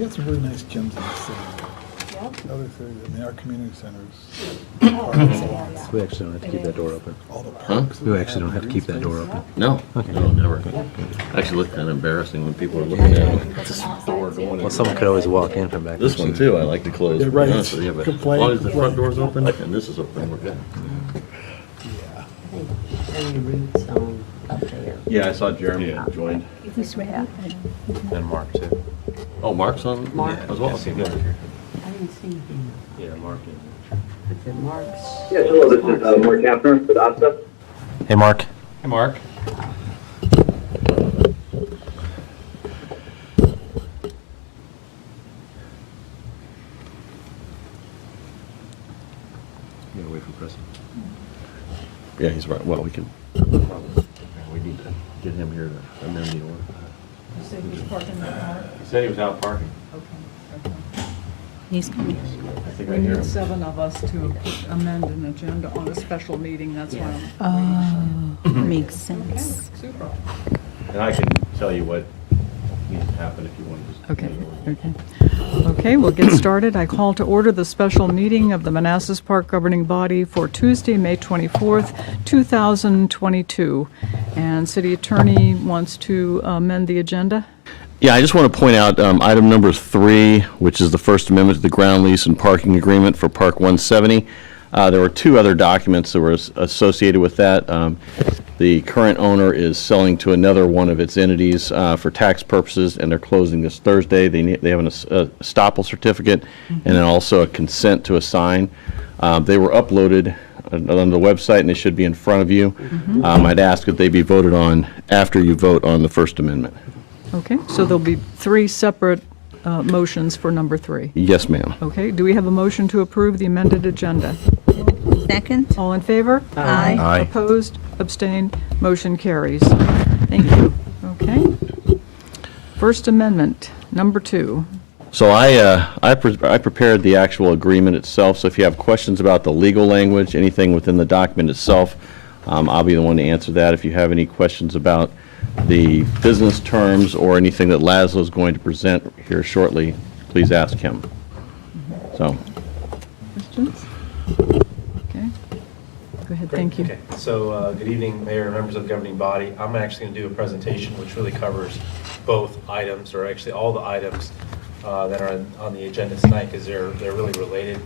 We got some really nice gyms in the city. Yep. Other cities, I mean, our community centers, Oh, parks, yeah, lots, yeah. We actually don't have to keep that door open. all the parks. that We they actually have don't have to in keep that green door space. open. No, Okay. no, never. Actually looked kind of embarrassing when people were looking at it. It's a door going in. Well, someone could always walk in from back. This one too, I like to close. Yeah, to be right. honest with you, but as Complain, long as the front complain. door's open and this is open, we're good. Yeah. Any roots on up there? Yeah, I saw Jeremy joined. This way up. And Mark too. Oh, Mark's on Mark. as well? Yes, he Okay, was. good. I didn't see him. Yeah, Mark. Is it Mark's? Yes, hello, this is Mark Kaffner with ASTA. Hey, Mark. Hey, Mark. You gotta wait for President. Yeah, he's right. Well, we can, we need to get him here to amend the order. You said he was parking in the car? He said he was out parking. Okay. He's coming. I think We I hear need him. 7 of us to amend an agenda on a special meeting, that's why I'm. Oh, makes Okay, sense. super. And I can tell you what needs to happen if you want to just. Okay, okay. Okay, we'll get started. I call to order the special meeting of the Manassas Park Governing Body for Tuesday, May 24th, 2022. And City Attorney wants to amend the agenda. Yeah, I just want to point out item number 3, which is the First Amendment to the ground lease and parking agreement for Park 170. There were 2 other documents that were associated with that. The current owner is selling to another one of its entities for tax purposes, and they're closing this Thursday. They have a estoppel certificate and then also a consent to assign. They were uploaded on the website, and they should be in front of you. I'd ask that they be voted on after you vote on the First Amendment. Okay, so there'll be 3 separate motions for number 3. Yes, ma'am. Okay, do we have a motion to approve the amended agenda? Second? All in favor? Aye. Aye. Opposed? Abstained? Motion carries. Thank you. Okay. First Amendment, number 2. So I prepared the actual agreement itself, so if you have questions about the legal language, anything within the document itself, I'll be the one to answer that. If you have any questions about the business terms or anything that Laszlo's going to present here shortly, please ask him. So, Questions? Okay. Go ahead, thank you. Okay, so good evening, Mayor and members of the governing body. I'm actually going to do a presentation which really covers both items, or actually all the items that are on the agenda tonight, because they're really related.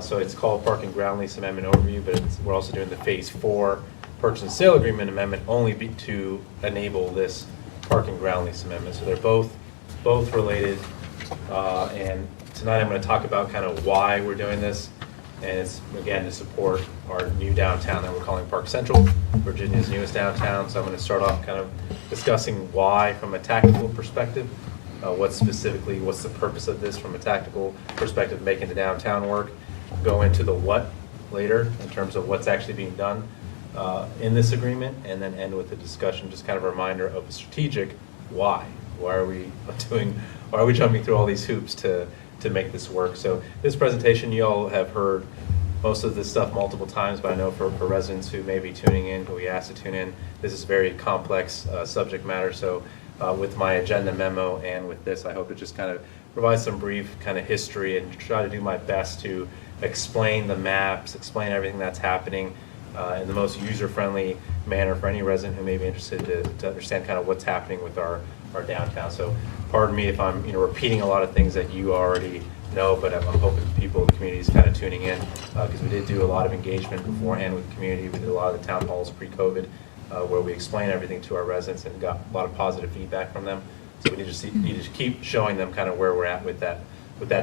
So it's called Park and Ground Lease Amendment Overview, but we're also doing the Phase 4 Purchase and Sale Agreement Amendment only to enable this Park and Ground Lease Amendment. So they're both related, and tonight I'm going to talk about kind of why we're doing this. And it's, again, to support our new downtown that we're calling Park Central, Virginia's newest downtown. So I'm going to start off kind of discussing why from a tactical perspective, what's the purpose of this from a tactical perspective, making the downtown work, go into the what later in terms of what's actually being done in this agreement, and then end with a discussion, just kind of a reminder of a strategic why. Why are we jumping through all these hoops to make this work? So this presentation, you all have heard most of this stuff multiple times, but I know for residents who may be tuning in, who we asked to tune in, this is very complex subject matter. So with my agenda memo and with this, I hope to just kind of provide some brief kind of history and try to do my best to explain the maps, explain everything that's happening in the most user-friendly manner for any resident who may be interested to understand kind of what's happening with our downtown. So pardon me if I'm repeating a lot of things that you already know, but I'm hoping people in the community is kind of tuning in, because we did do a lot of engagement beforehand with the community. We did a lot of the town halls pre-COVID where we explained everything to our residents and got a lot of positive feedback from them. So we need to keep showing them kind of where we're at with that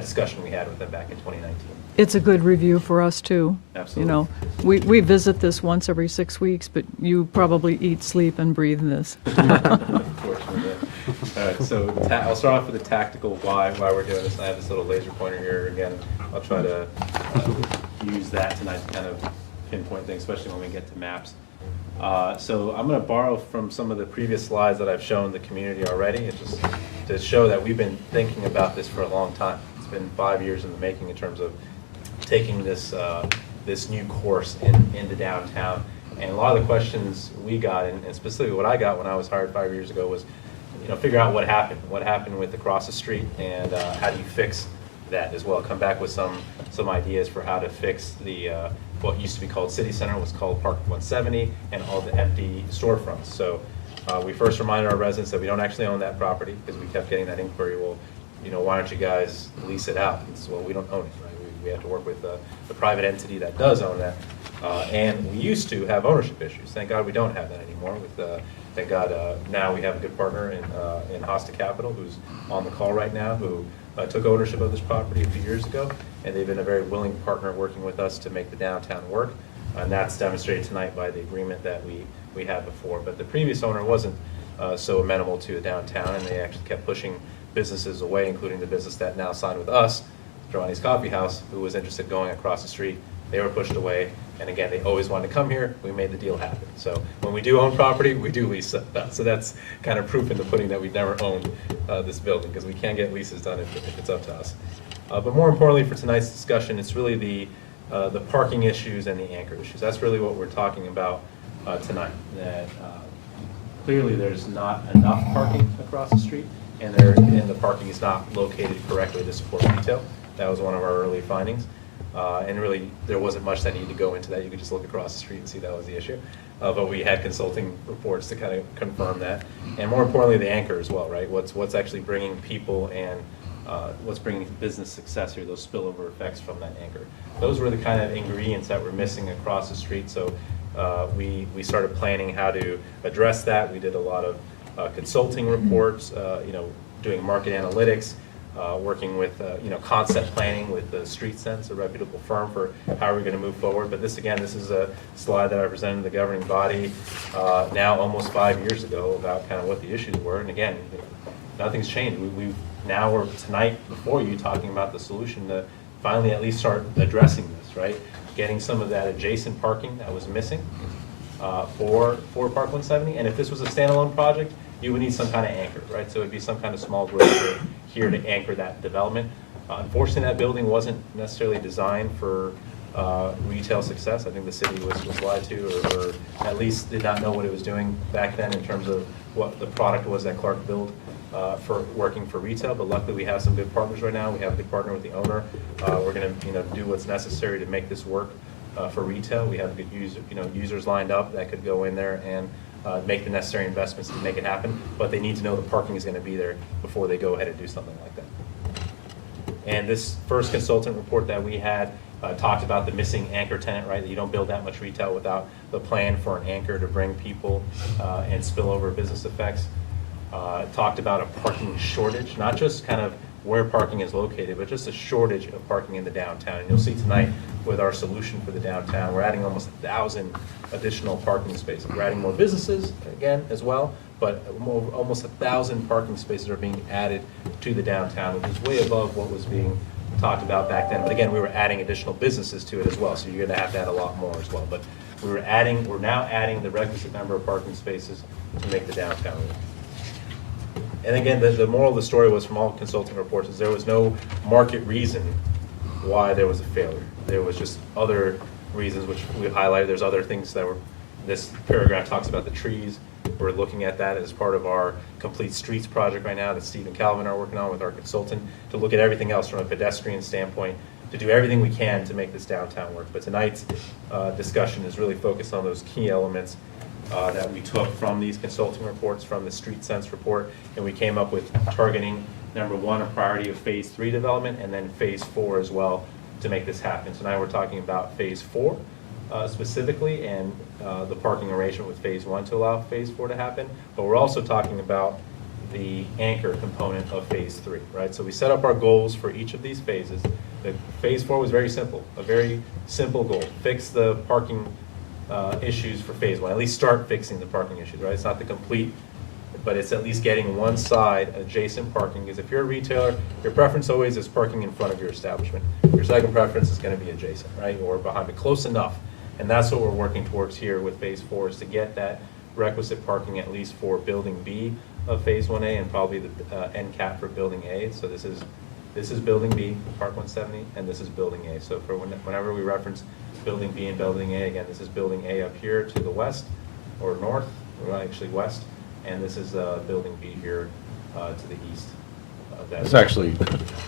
discussion we had with them back in 2019. It's a good review for us, too. Absolutely. We visit this once every 6 weeks, but you probably eat, sleep, and breathe this. Unfortunately. All right, so I'll start off with the tactical why we're doing this. I have this little laser pointer here. Again, I'll try to use that tonight to kind of pinpoint things, especially when we get to maps. So I'm going to borrow from some of the previous slides that I've shown the community already. It's just to show that we've been thinking about this for a long time. It's been 5 years in the making in terms of taking this new course into downtown. And a lot of the questions we got, and specifically what I got when I was hired 5 years ago, was figure out what happened with across the street, and how do you fix that as well. Come back with some ideas for how to fix the what used to be called City Center, was called Park 170, and all the empty storefronts. So we first reminded our residents that we don't actually own that property, because we kept getting that inquiry, well, why don't you guys lease it out? And so, well, we don't own it, right? We have to work with the private entity that does own that. And we used to have ownership issues. Thank God we don't have that anymore. Thank God now we have a good partner in Hosta Capital, who's on the call right now, who took ownership of this property a few years ago, and they've been a very willing partner working with us to make the downtown work. And that's demonstrated tonight by the agreement that we had before. But the previous owner wasn't so amenable to the downtown, and they actually kept pushing businesses away, including the business that now signed with us, Giovanni's Coffee House, who was interested in going across the street. They were pushed away, and again, they always wanted to come here. We made the deal happen. So when we do own property, we do lease it. So that's kind of proof in the pudding that we've never owned this building, because we can't get leases done if it's up to us. But more importantly for tonight's discussion, it's really the parking issues and the anchor issues. That's really what we're talking about tonight. That clearly there's not enough parking across the street, and the parking is not located correctly to support retail. That was one of our early findings. And really, there wasn't much that needed to go into that. You could just look across the street and see that was the issue. But we had consulting reports to kind of confirm that. And more importantly, the anchor as well, right? What's actually bringing people and what's bringing business success here, those spillover effects from that anchor. Those were the kind of ingredients that were missing across the street. So we started planning how to address that. We did a lot of consulting reports, doing market analytics, working with concept planning with the Street Sense, a reputable firm, for how we're going to move forward. But this is a slide that I presented to the governing body now almost 5 years ago about kind of what the issues were. And again, nothing's changed. We're tonight before you talking about the solution to finally at least start addressing this, right? Getting some of that adjacent parking that was missing for Park 170. And if this was a standalone project, you would need some kind of anchor, right? So it'd be some kind of small group here to anchor that development. Unfortunately, that building wasn't necessarily designed for retail success. I think the city was lied to, or at least did not know what it was doing back then in terms of what the product was that Clark built for working for retail. But luckily, we have some good partners right now. We have a good partner with the owner. We're going to do what's necessary to make this work for retail. We have good users lined up that could go in there and make the necessary investments to make it happen, but they need to know the parking is going to be there before they go ahead and do something like that. And this first consultant report that we had talked about the missing anchor tenant, right? That you don't build that much retail without the plan for an anchor to bring people and spillover business effects. Talked about a parking shortage, not just kind of where parking is located, but just a shortage of parking in the downtown. And you'll see tonight with our solution for the downtown, we're adding almost 1,000 additional parking spaces. We're adding more businesses, again, as well, but almost 1,000 parking spaces are being added to the downtown, which is way above what was being talked about back then. But again, we were adding additional businesses to it as well, so you're gonna have to add a lot more as well. But we're now adding the requisite number of parking spaces to make the downtown work. And again, the moral of the story was, from all consulting reports, is there was no market reason why there was a failure. There was just other reasons, which we highlighted. There's other things that this paragraph talks about the trees. We're looking at that as part of our Complete Streets project right now that Steve and Calvin are working on with our consultant, to look at everything else from a pedestrian standpoint, to do everything we can to make this downtown work. But tonight's discussion is really focused on those key elements that we took from these consulting reports, from the Street Sense report, and we came up with targeting, number one, a priority of phase 3 development, and then phase 4 as well to make this happen. So now we're talking about phase 4 specifically, and the parking arrangement with phase 1 to allow phase 4 to happen. But we're also talking about the anchor component of phase 3, right? So we set up our goals for each of these phases. The phase 4 was very simple, a very simple goal: fix the parking issues for phase 1, at least start fixing the parking issues, right? It's not the complete, but it's at least getting one side adjacent parking, because if you're a retailer, your preference always is parking in front of your establishment. Your second preference is going to be adjacent, right? Or behind, but close enough. And that's what we're working towards here with phase 4, is to get that requisite parking at least for building B of phase 1A, and probably the end cap for building A. So this is building B, Park 170, and this is building A. So for whenever we reference building B and building A, again, this is building A up here to the west or north, or actually west, and this is Building B here to the east. It's actually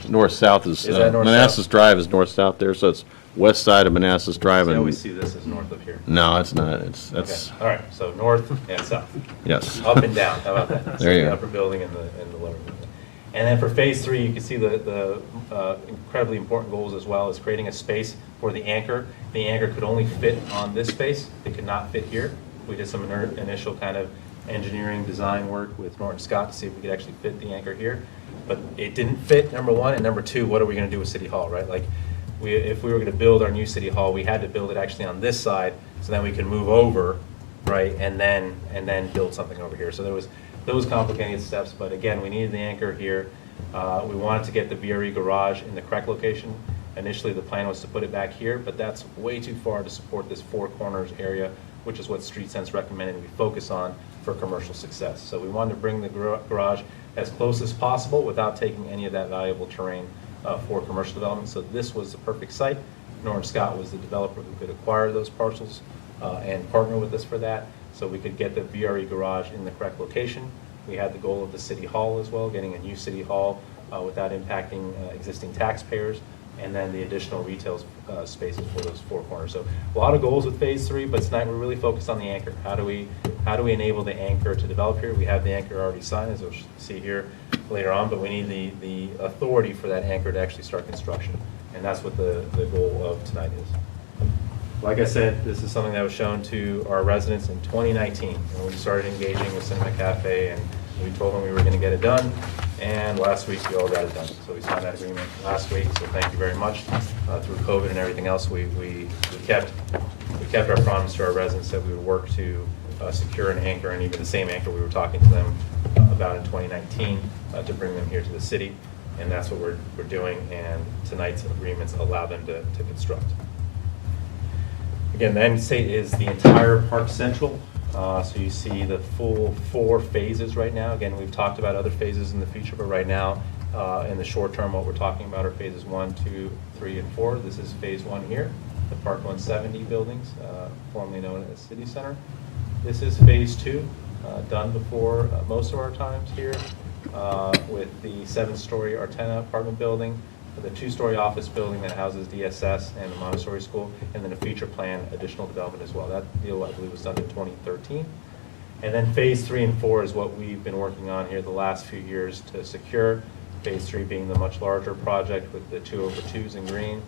north-south Is that north-south? Manassas Drive is north-south there, so it's west side of Manassas Drive. I And always see this as north of here. no, it's not. Okay, all right, so north and south. Yes. Up and down, how about that? There you So go. the upper building and the lower building. And then for phase 3, you can see the incredibly important goals as well, is creating a space for the anchor. The anchor could only fit on this space, it could not fit here. We did some initial kind of engineering design work with Norton Scott to see if we could actually fit the anchor here. But it didn't fit, number one, and number two, what are we gonna do with City Hall, right? Like, if we were gonna build our new City Hall, we had to build it actually on this side, so then we can move over, right, and then build something over here. So there was those complicated steps, but again, we needed the anchor here. We wanted to get the VRE garage in the correct location. Initially, the plan was to put it back here, but that's way too far to support this four corners area, which is what Street Sense recommended we focus on for commercial success. So we wanted to bring the garage as close as possible without taking any of that valuable terrain for commercial development. So this was the perfect site. Norton Scott was the developer who could acquire those parcels and partner with us for that, so we could get the VRE garage in the correct location. We had the goal of the City Hall as well, getting a new City Hall without impacting existing taxpayers, and then the additional retail spaces for those four corners. So a lot of goals with phase 3, but tonight we're really focused on the anchor. How do we enable the anchor to develop here? We have the anchor already signed, as you'll see here later on, but we need the authority for that anchor to actually start construction. And that's what the goal of tonight is. Like I said, this is something that was shown to our residents in 2019, when we started engaging with Cinema Cafe, and we told them we were going to get it done, and last week we all got it done. So we signed that agreement last week, so thank you very much. Through COVID and everything else, we kept our promise to our residents that we would work to secure an anchor, and even the same anchor we were talking to them about in 2019 to bring them here to the city, and that's what we're doing, and tonight's agreements allow them to construct. Again, the end state is the entire Park Central. So you see the full 4 phases right now. Again, we've talked about other phases in the future, but right now, in the short term, what we're talking about are phases 1, 2, 3, and 4. This is phase 1 here, the Park 170 buildings, formerly known as City Center. This is phase 2, done before most of our times here, with the 7-story Artena apartment building, the 2-story office building that houses DSS and the Montessori school, and then a future plan additional development as well. That deal, I believe, was done in 2013. And then phase 3 and 4 is what we've been working on here the last few years to secure. Phase 3 being the much larger project with the 2/2s in green,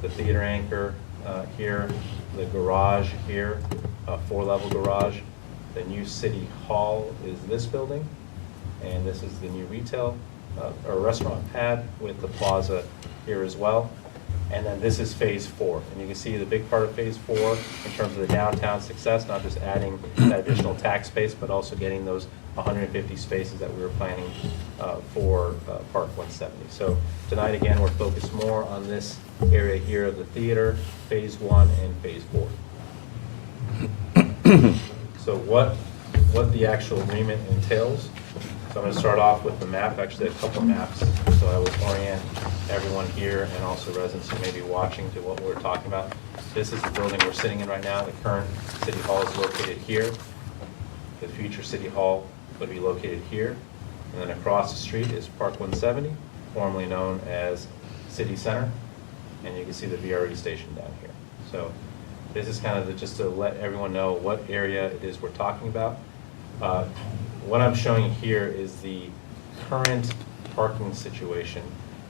the theater anchor here, the garage here, a 4-level garage. The new City Hall is this building, and this is the new retail or restaurant pad with the plaza here as well. And then this is phase 4. And you can see the big part of phase 4 in terms of the downtown success, not just adding that additional tax space, but also getting those 150 spaces that we were planning for Park 170. So tonight, again, we're focused more on this area here of the theater, phase 1 and phase 4. So what the actual agreement entails. So I'm going to start off with the map, actually a couple maps, so I will orient everyone here and also residents who may be watching to what we're talking about. This is the building we're sitting in right now. The current City Hall is located here. The future City Hall would be located here. And then across the street is Park 170, formerly known as City Center. And you can see the VRE station down here. So this is kind of just to let everyone know what area it is we're talking about. What I'm showing here is the current parking situation.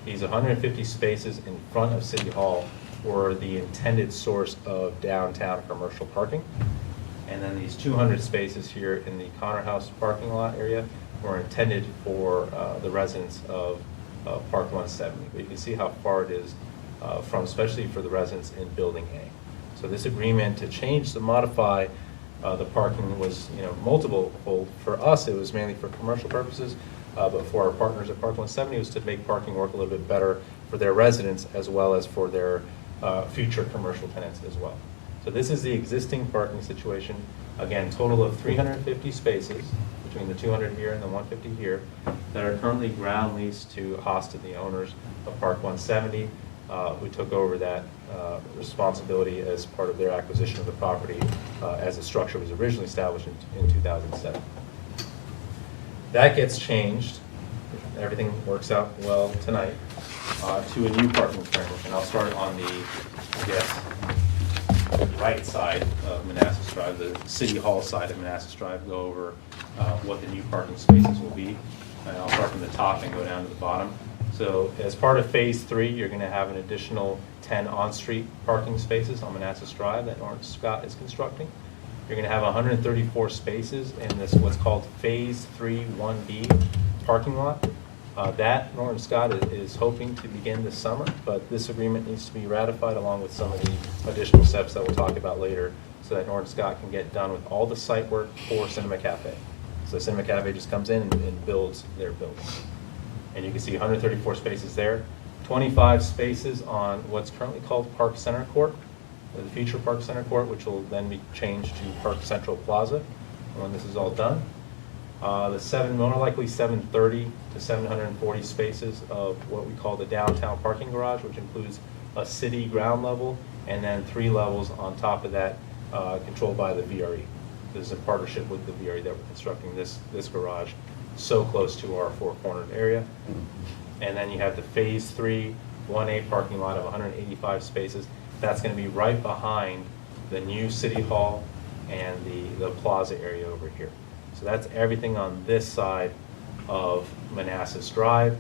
These 150 spaces in front of City Hall were the intended source of downtown commercial parking. And then these 200 spaces here in the Connor House parking lot area were intended for the residents of Park 170. But you can see how far it is from, especially for the residents in Building A. So this agreement to change, to modify the parking was, multiple fold. For us, it was mainly for commercial purposes, but for our partners at Park 170, it was to make parking work a little bit better for their residents as well as for their future commercial tenants as well. So this is the existing parking situation. Again, total of 350 spaces between the 200 here and the 150 here that are currently ground leased to Hosta, the owners of Park 170, who took over that responsibility as part of their acquisition of the property as the structure was originally established in 2007. That gets changed, if everything works out well tonight, to a new parking framework. And I'll start on the, I guess, right side of Manassas Drive, the City Hall side of Manassas Drive, go over what the new parking spaces will be. And I'll start from the top and go down to the bottom. So as part of Phase 3, you're going to have an additional 10 on-street parking spaces on Manassas Drive that Norton Scott is constructing. You're going to have 134 spaces in this, what's called Phase 3 1B parking lot. That Norton Scott is hoping to begin this summer, but this agreement needs to be ratified along with some of the additional steps that we'll talk about later, so that Norton Scott can get done with all the site work for Cinema Cafe. So Cinema Cafe just comes in and builds their building. And you can see 134 spaces there, 25 spaces on what's currently called Park Center Court, or the future Park Center Court, which will then be changed to Park Central Plaza when this is all done. More likely 730 to 740 spaces of what we call the downtown parking garage, which includes a city ground level and then 3 levels on top of that, controlled by the VRE. This is a partnership with the VRE that we're constructing this garage so close to our four-cornered area. And then you have the Phase 3 1A parking lot of 185 spaces. That's going to be right behind the new City Hall and the plaza area over here. So that's everything on this side of Manassas Drive.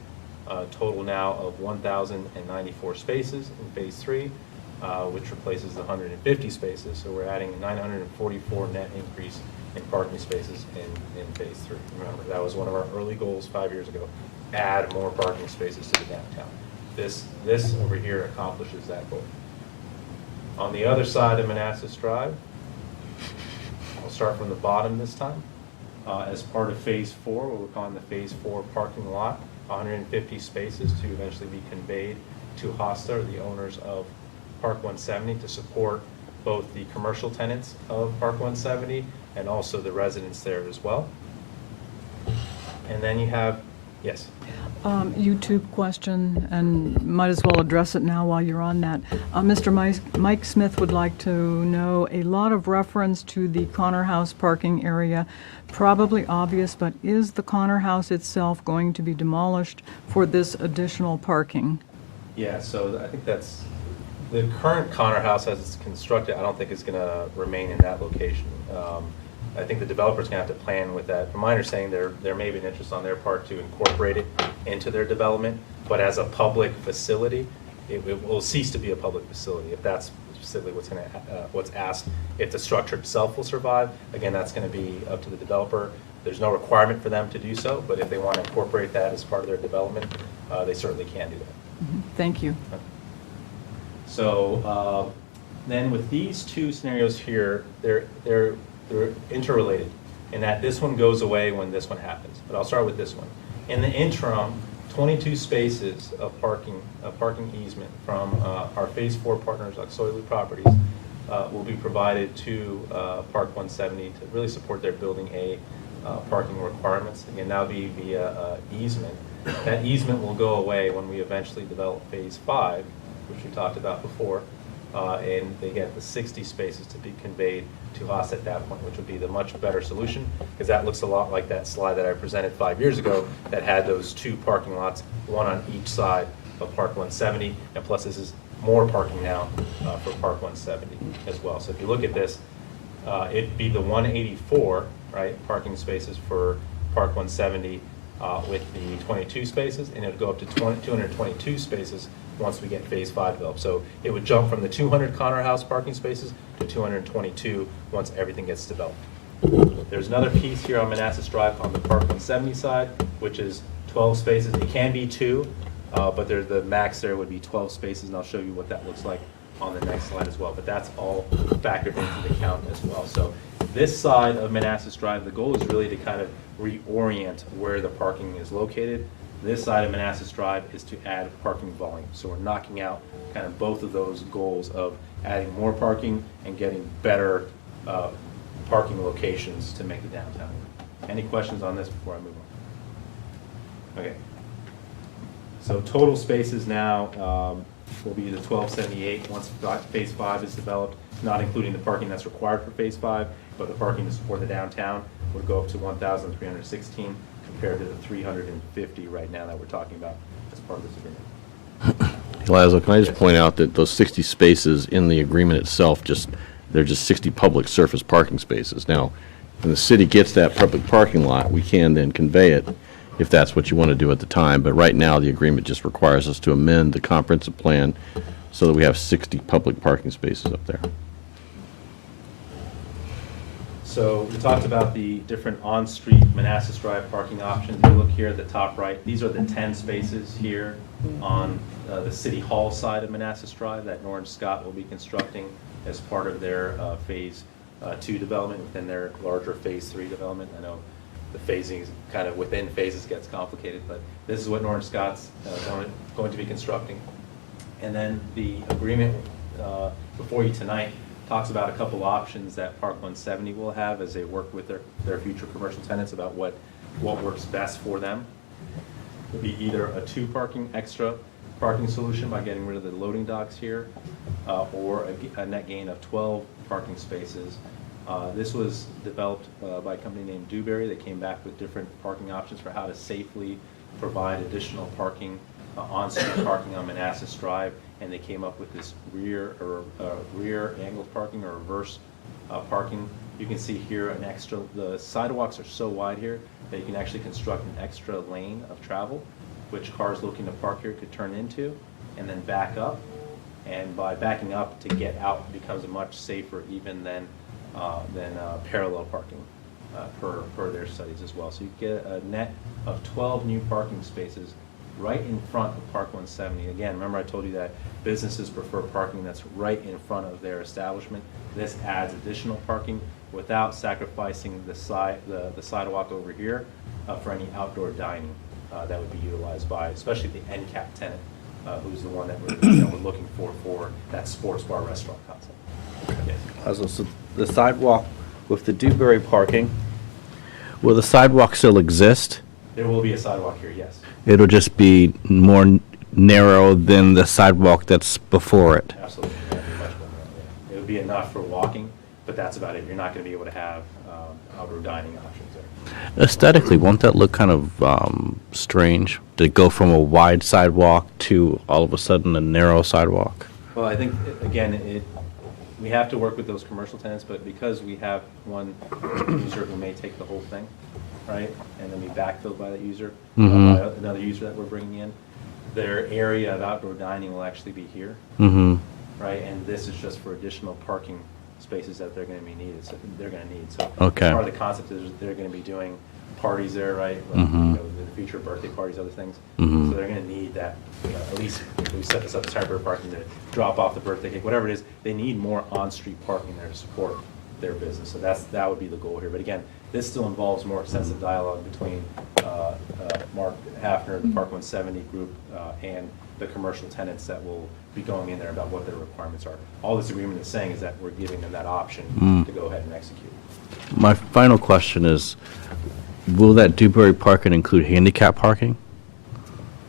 Total now of 1,094 spaces in Phase 3, which replaces the 150 spaces. So we're adding a 944 net increase in parking spaces in Phase 3. Remember, that was one of our early goals 5 years ago. Add more parking spaces to the downtown. This over here accomplishes that goal. On the other side of Manassas Drive, I'll start from the bottom this time. As part of Phase 4, what we're calling the Phase 4 parking lot, 150 spaces to eventually be conveyed to HOSTA, or the owners of Park 170, to support both the commercial tenants of Park 170 and also the residents there as well. And then you have, yes? YouTube question, and might as well address it now while you're on that. Mr. Mike Smith would like to know a lot of reference to the Connor House parking area. Probably obvious, but is the Connor House itself going to be demolished for this additional parking? Yeah, so I think that's, the current Connor House as it's constructed, I don't think is going to remain in that location. I think the developer's going to have to plan with that. From my understanding, there may be an interest on their part to incorporate it into their development, but as a public facility, it will cease to be a public facility if that's specifically what's asked. If the structure itself will survive, again, that's going to be up to the developer. There's no requirement for them to do so, but if they want to incorporate that as part of their development, they certainly can do that. Mm-hmm. Thank you. So then with these two scenarios here, they're interrelated in that this one goes away when this one happens. But I'll start with this one. In the interim, 22 spaces of parking easement from our Phase 4 partners, like Soily Properties, will be provided to Park 170 to really support their Building A parking requirements. Again, that'll be via easement. That easement will go away when we eventually develop Phase 5, which we talked about before, and they get the 60 spaces to be conveyed to us at that point, which would be the much better solution, because that looks a lot like that slide that I presented 5 years ago that had those 2 parking lots, one on each side of Park 170, and plus this is more parking now for Park 170 as well. So if you look at this, it'd be the 184, right, parking spaces for Park 170 with the 22 spaces, and it would go up to 222 spaces once we get Phase 5 developed. So it would jump from the 200 Connor House parking spaces to 222 once everything gets developed. There's another piece here on Manassas Drive on the Park 170 side, which is 12 spaces. It can be 2, but the max there would be 12 spaces, and I'll show you what that looks like on the next slide as well. But that's all factored into the count as well. So this side of Manassas Drive, the goal is really to kind of reorient where the parking is located. This side of Manassas Drive is to add parking volume. So we're knocking out kind of both of those goals of adding more parking and getting better parking locations to make the downtown work. Any questions on this before I move on? Okay. So total spaces now will be the 1278 once Phase 5 is developed, not including the parking that's required for Phase 5, but the parking to support the downtown would go up to 1,316. compared to the 350 right now that we're talking about as part of this agreement. Lazo, can I just point out that those 60 spaces in the agreement itself, they're just 60 public surface parking spaces. Now, when the city gets that public parking lot, we can then convey it if that's what you want to do at the time. But right now, the agreement just requires us to amend the comprehensive plan so that we have 60 public parking spaces up there. So we talked about the different on-street Manassas Drive parking options. You look here at the top right, these are the 10 spaces here on the City Hall side of Manassas Drive that Norton Scott will be constructing as part of their Phase 2 development within their larger Phase 3 development. I know the phasing is kind of within phases gets complicated, but this is what Norton Scott's going to be constructing. And then the agreement before you tonight talks about a couple options that Park 170 will have as they work with their future commercial tenants about what works best for them. It'll be either a extra parking solution by getting rid of the loading docks here, or a net gain of 12 parking spaces. This was developed by a company named Dewberry. They came back with different parking options for how to safely provide additional parking, on-street parking on Manassas Drive, and they came up with this rear angled parking or reverse parking. You can see here the sidewalks are so wide here that you can actually construct an extra lane of travel, which cars looking to park here could turn into and then back up. And by backing up to get out, it becomes much safer even than parallel parking per their studies as well. So you get a net of 12 new parking spaces right in front of Park 170. Again, remember I told you that businesses prefer parking that's right in front of their establishment. This adds additional parking without sacrificing the sidewalk over here for any outdoor dining that would be utilized by, especially the end cap tenant, who's the one that we're looking for that sports bar restaurant concept. Yes. So the sidewalk with the Dewberry parking, will the sidewalk still exist? There will be a sidewalk here, yes. It'll just be more narrow than the sidewalk that's before it. Absolutely. It would be much more narrow, yeah. It would be enough for walking, but that's about it. You're not going to be able to have outdoor dining options there. Aesthetically, won't that look kind of strange to go from a wide sidewalk to all of a sudden a narrow sidewalk? Well, I think, again, we have to work with those commercial tenants, but because we have one user who may take the whole thing, right, and then be backfilled by that user, by another user that we're bringing in, their area of outdoor dining will actually be here, right, and this is just for additional parking spaces that they're going to be needed. So they're going to need. So Okay. part of the concept is they're going to be doing parties there, right? Like, in the future, birthday parties, other things. So they're going to need that. At least if we set this up as temporary parking to drop off the birthday cake, whatever it is. They need more on-street parking there to support their business. So that would be the goal here. But again, this still involves more extensive dialogue between Mark Hafner, the Park 170 group, and the commercial tenants that will be going in there about what their requirements are. All this agreement is saying is that we're giving them that option to go ahead and execute. My final question is, will that Dewberry parking include handicap parking?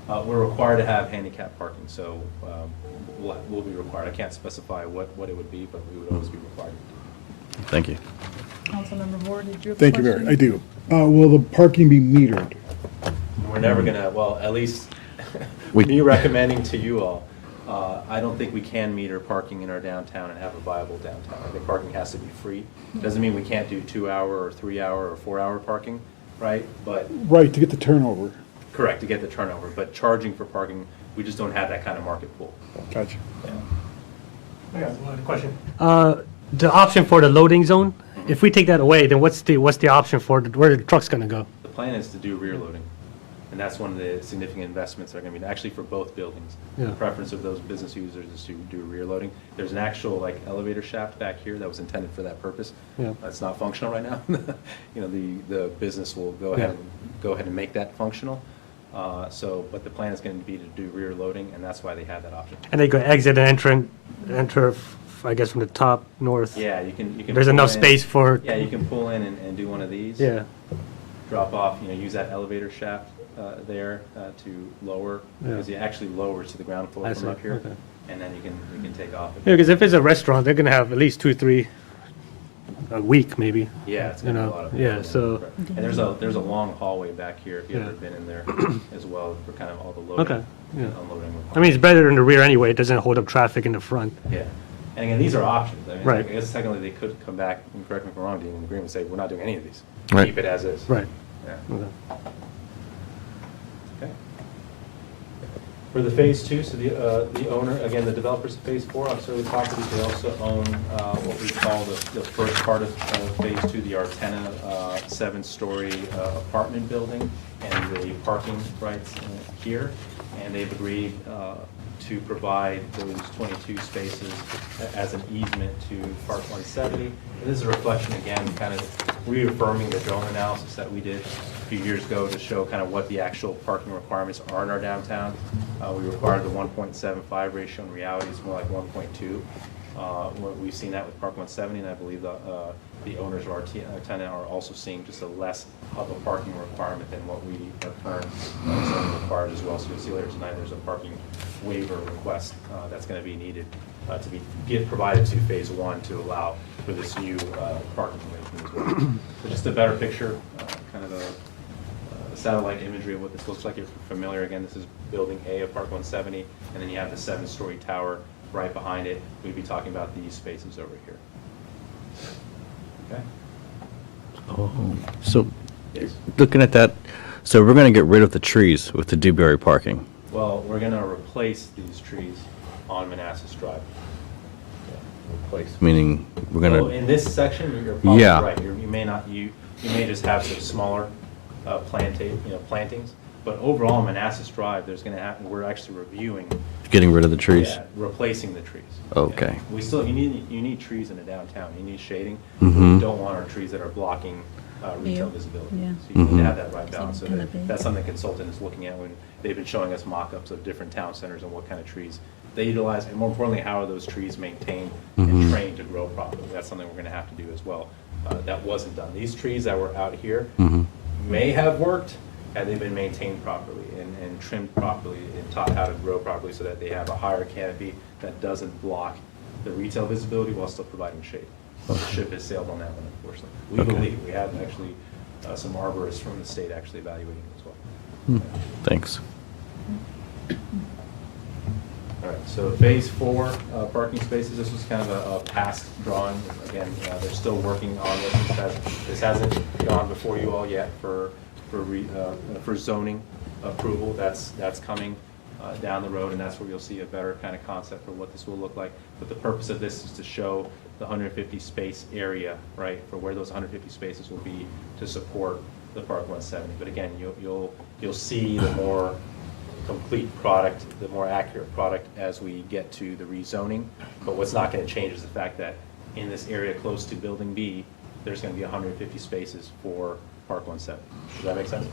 We're required to have handicap parking, so we'll be required. I can't specify what it would be, but we would always be required. Thank you. Councilmember Moore, did you have a Thank you, question? Barry. I do. Will the parking be metered? We're never gonna, well, at least We- me recommending to you all, I don't think we can meter parking in our downtown and have a viable downtown. I think parking has to be free. Doesn't mean we can't do 2-hour or 3-hour or 4-hour parking, right? But, Right, to get the turnover. correct, to get the turnover, but charging for parking, we just don't have that kind of market pool. Gotcha. Yeah. I got one question. The option for the loading zone, if we take that away, then what's the option for where the truck's gonna go? The plan is to do rear loading, and that's one of the significant investments that are going to be, actually for both buildings. Yeah. The preference of those business users is to do rear loading. There's an actual like elevator shaft back here that was intended for that purpose. Yeah. It's not functional right now. You know, the business will go ahead and make that functional. But the plan is going to be to do rear loading, and that's why they have that option. And they go exit and enter, I guess, from the top north. Yeah, you can. There's pull enough in- space for. Yeah, you can pull in and do one of these. Yeah. Drop off, use that elevator shaft there to lower, Yeah. because it actually lowers to the ground floor I from see, up here, okay. and then you can take off. Yeah, because if it's a restaurant, they're gonna have at least 2 or 3 a week, maybe. Yeah, it's You gonna be a know, lot of. yeah, so- And there's a long hallway back here, if you've ever Yeah. been in there as well, for kind of all the loading. Okay, yeah. and unloading. I mean, it's better in the rear anyway. It doesn't hold up traffic in the front. Yeah, and again, these are options. I mean, Right. I guess technically they could come back, and correct me if I'm wrong, being in agreement, and say, we're not doing any of these. Right. Keep it as is. Right. Yeah. Okay. Okay. For the phase two, so the owner, again, the developers of phase four, auxiliary properties, they also own what we call the first part of phase two, the Artena 7-story apartment building and the parking rights here. And they've agreed to provide those 22 spaces as an easement to Park 170. And this is a reflection, again, kind of reaffirming the drone analysis that we did a few years ago to show kind of what the actual parking requirements are in our downtown. We required the 1.75 ratio. In reality, it's more like 1.2. We've seen that with Park 170, and I believe the owners of our tenant are also seeing just a less of a parking requirement than what our current zoning requires as well. So you'll see later tonight, there's a parking waiver request that's going to be needed to get provided to phase one to allow for this new parking arrangement as well. So just a better picture, kind of a satellite imagery of what this looks like. If you're familiar, again, this is building A of Park 170, and then you have the 7-story tower right behind it. We'd be talking about these spaces over here. Okay? Oh, so Yes. looking at that, so we're going to get rid of the trees with the Dewberry parking. Well, we're going to replace these trees on Manassas Drive. Replace. Meaning we're So going in this section, you're probably Yeah. right. You may not, you may just have some smaller plantings. But overall, Manassas Drive, we're actually reviewing, to getting rid of the trees. yeah, replacing the trees. Okay. Yeah. We still, you need trees in the downtown. You need shading. Mhm. We don't want our trees that are blocking retail View. visibility. Yeah. So you need to Mhm. have that right balance. So gonna be. that's something the consultant is looking at when they've been showing us mock-ups of different town centers and what kind of trees they utilize, and more importantly, how are those trees maintained and Mhm. trained to grow properly. That's something we're gonna have to do as well. That wasn't done. These trees that were out here Mhm. may have worked had they been maintained properly and trimmed properly and taught how to grow properly so that they have a higher canopy that doesn't block the retail visibility while still providing shade. But the ship has sailed on that one, unfortunately. We Okay. believe, we have actually some arborists from the state actually evaluating it as well. Thanks. All right, so phase four, parking spaces, this was kind of a past drawing. Again, they're still working on this. This hasn't gone before you all yet for zoning approval. That's coming down the road, and that's where you'll see a better kind of concept for what this will look like. But the purpose of this is to show the 150 space area, right, for where those 150 spaces will be to support the Park 170. But again, you'll see the more complete product, the more accurate product as we get to the rezoning. But what's not going to change is the fact that in this area close to Building B, there's going to be 150 spaces for Park 170. Does that make sense?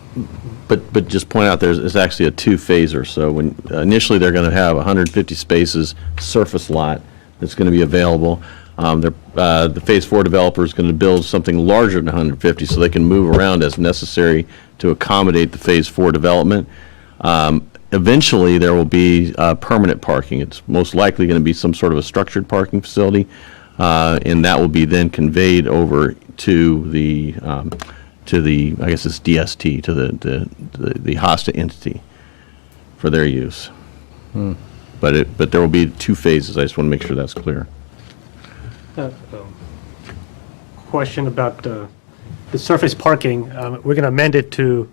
But just point out, it's actually a two-phaser. So when initially they're going to have 150 spaces surface lot that's going to be available. The Phase 4 developer is going to build something larger than 150 so they can move around as necessary to accommodate the Phase 4 development. Eventually, there will be permanent parking. It's most likely going to be some sort of a structured parking facility, and that will be then conveyed over to the I guess it's DST, to the HOSTA entity for their use. But there will be two phases. I just want to make sure that's clear. Question about the surface parking. We're going to amend it to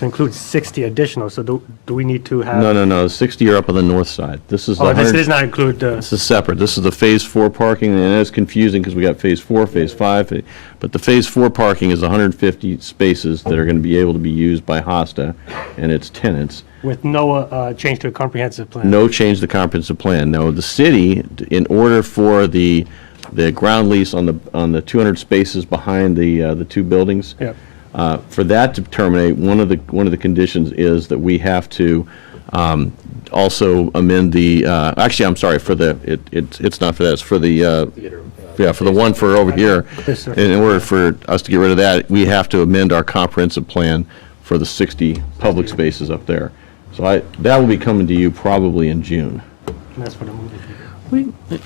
include 60 additional, so do we need to have? No, 60 are up on the north side. This is the Oh, this 100 does not include the, This is separate. This is the Phase 4 parking, and it's confusing because we got Phase 4, Phase 5. But the Phase 4 parking is 150 spaces that are going to be able to be used by HOSTA and its tenants. with no change to a comprehensive plan? No change to the comprehensive plan. No, the city, in order for the ground lease on the 200 spaces behind the two buildings, Yep. for that to terminate, one of the conditions is that we have to also amend the, actually, I'm sorry, it's not for that, it's for the, for the one for over here. Yes, sir. In order for us to get rid of that, we have to amend our comprehensive plan for the 60 public spaces up there. So that will be coming to you probably in June. And that's what I'm moving to.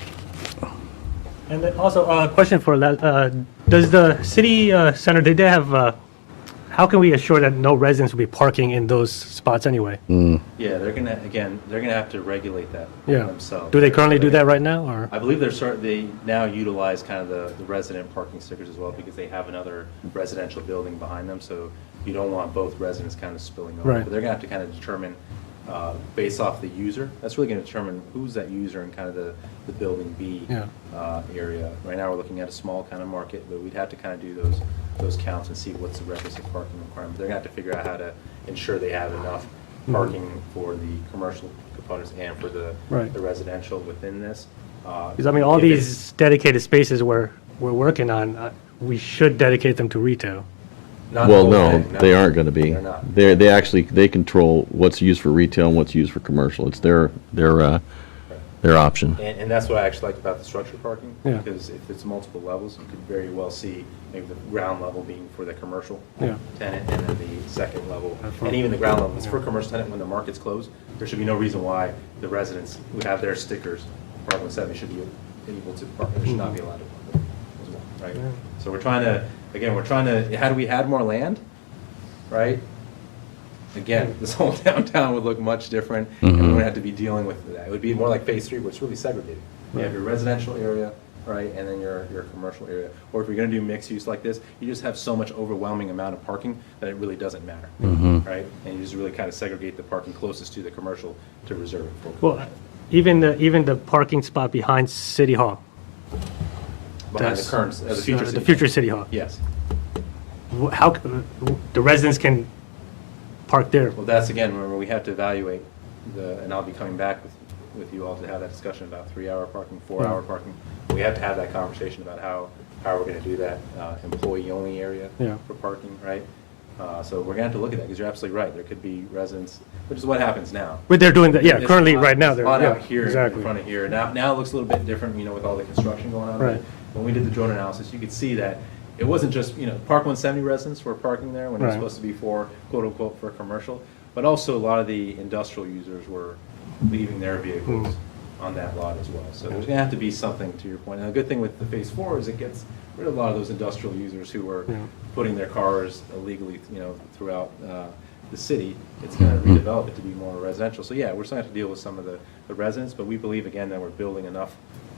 And then also, a question for does the city center, did they have, how can we assure that no residents will be parking in those spots anyway? Yeah, they're gonna, again, they're gonna have to regulate that Yeah. themselves. Do they currently do that right now, or? I believe they now utilize kind of the resident parking stickers as well because they have another residential building behind them, so you don't want both residents kind of spilling over. Right. But they're gonna have to kind of determine, based off the user, that's really gonna determine who's that user in kind of the building B Yeah. area. Right now, we're looking at a small kind of market, but we'd have to kind of do those counts and see what's the requisite parking requirement. They're gonna have to figure out how to ensure they have enough parking for the commercial components and for the Right. the residential within this. Because I mean, all If it's- these dedicated spaces we're working on, we should dedicate them to retail. not the Well, whole no, thing, they aren't going to be. They're not. They actually, they control what's used for retail and what's used for commercial. It's their option. And that's what I actually like about the structured parking, Yeah. because if it's multiple levels, you could very well see maybe the ground level being for the commercial Yeah. tenant, and then the second level, for- and even the ground level, it's for a commercial tenant when the market's closed. There should be no reason why the residents would have their stickers, Park 170 should be able to park, they should not be allowed to park as well, right? So we're trying to, how do we add more land, right? Again, this whole downtown would look much different, and we wouldn't have to be dealing with that. It would be more like Phase 3, where it's really segregated. You have your residential area, right, and then your commercial area. Or if you're gonna do mixed use like this, you just have so much overwhelming amount of parking that it really doesn't matter, right? And you just really kind of segregate the parking closest to the commercial to reserve it for. Well, even the parking spot behind City Hall. Behind the current, the future. The city. future City Hall. Yes. How, the residents can park there? Well, that's again, remember, we have to evaluate and I'll be coming back with you all to have that discussion about 3-hour parking, 4-hour parking. We have to have that conversation about how we're gonna do that, employee-only area Yeah. for parking, right? So we're gonna have to look at that, because you're absolutely right, there could be residents, which is what happens now. But they're doing that, yeah, This currently, lot- right now, this they're, lot yeah, out here, in exactly. front of here, now it looks a little bit different, with all the construction going on. Right. When we did the drone analysis, you could see that it wasn't just, Park 170 residents were parking there when it was Right. supposed to be for, quote unquote, for commercial, but also a lot of the industrial users were leaving their vehicles on that lot as well. So there's gonna have to be something, to your point. And the good thing with the Phase 4 is it gets rid of a lot of those industrial users who were putting their cars illegally, throughout the city. It's gonna redevelop it to be more residential. So yeah, we're still gonna have to deal with some of the residents, but we believe, again, that we're building enough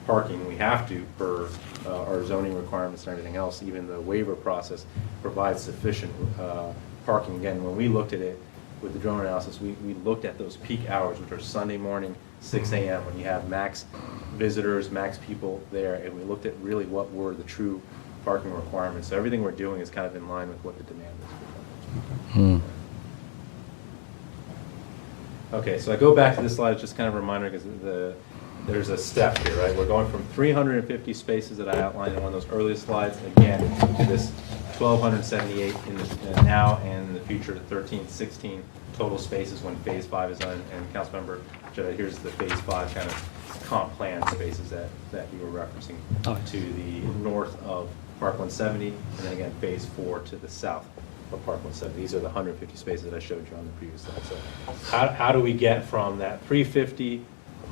parking. We have to, per our zoning requirements and everything else. Even the waiver process provides sufficient parking. Again, when we looked at it with the drone analysis, we looked at those peak hours, which are Sunday morning, 6 a.m., when you have max visitors, max people there, and we looked at really what were the true parking requirements. So everything we're doing is kind of in line with what the demand is. Okay, so I go back to this slide, it's just kind of a reminder, because there's a step here, right? We're going from 350 spaces that I outlined in one of those earliest slides, again, to this 1,278 in the now and in the future to 1,316 total spaces when Phase 5 is done. And Councilmember Jetta, here's the Phase 5 kind of comp plan spaces that you were referencing to the north of Park 170, and then again, Phase 4 to the south of Park 170. These are the 150 spaces I showed you on the previous slide. So how do we get from that 350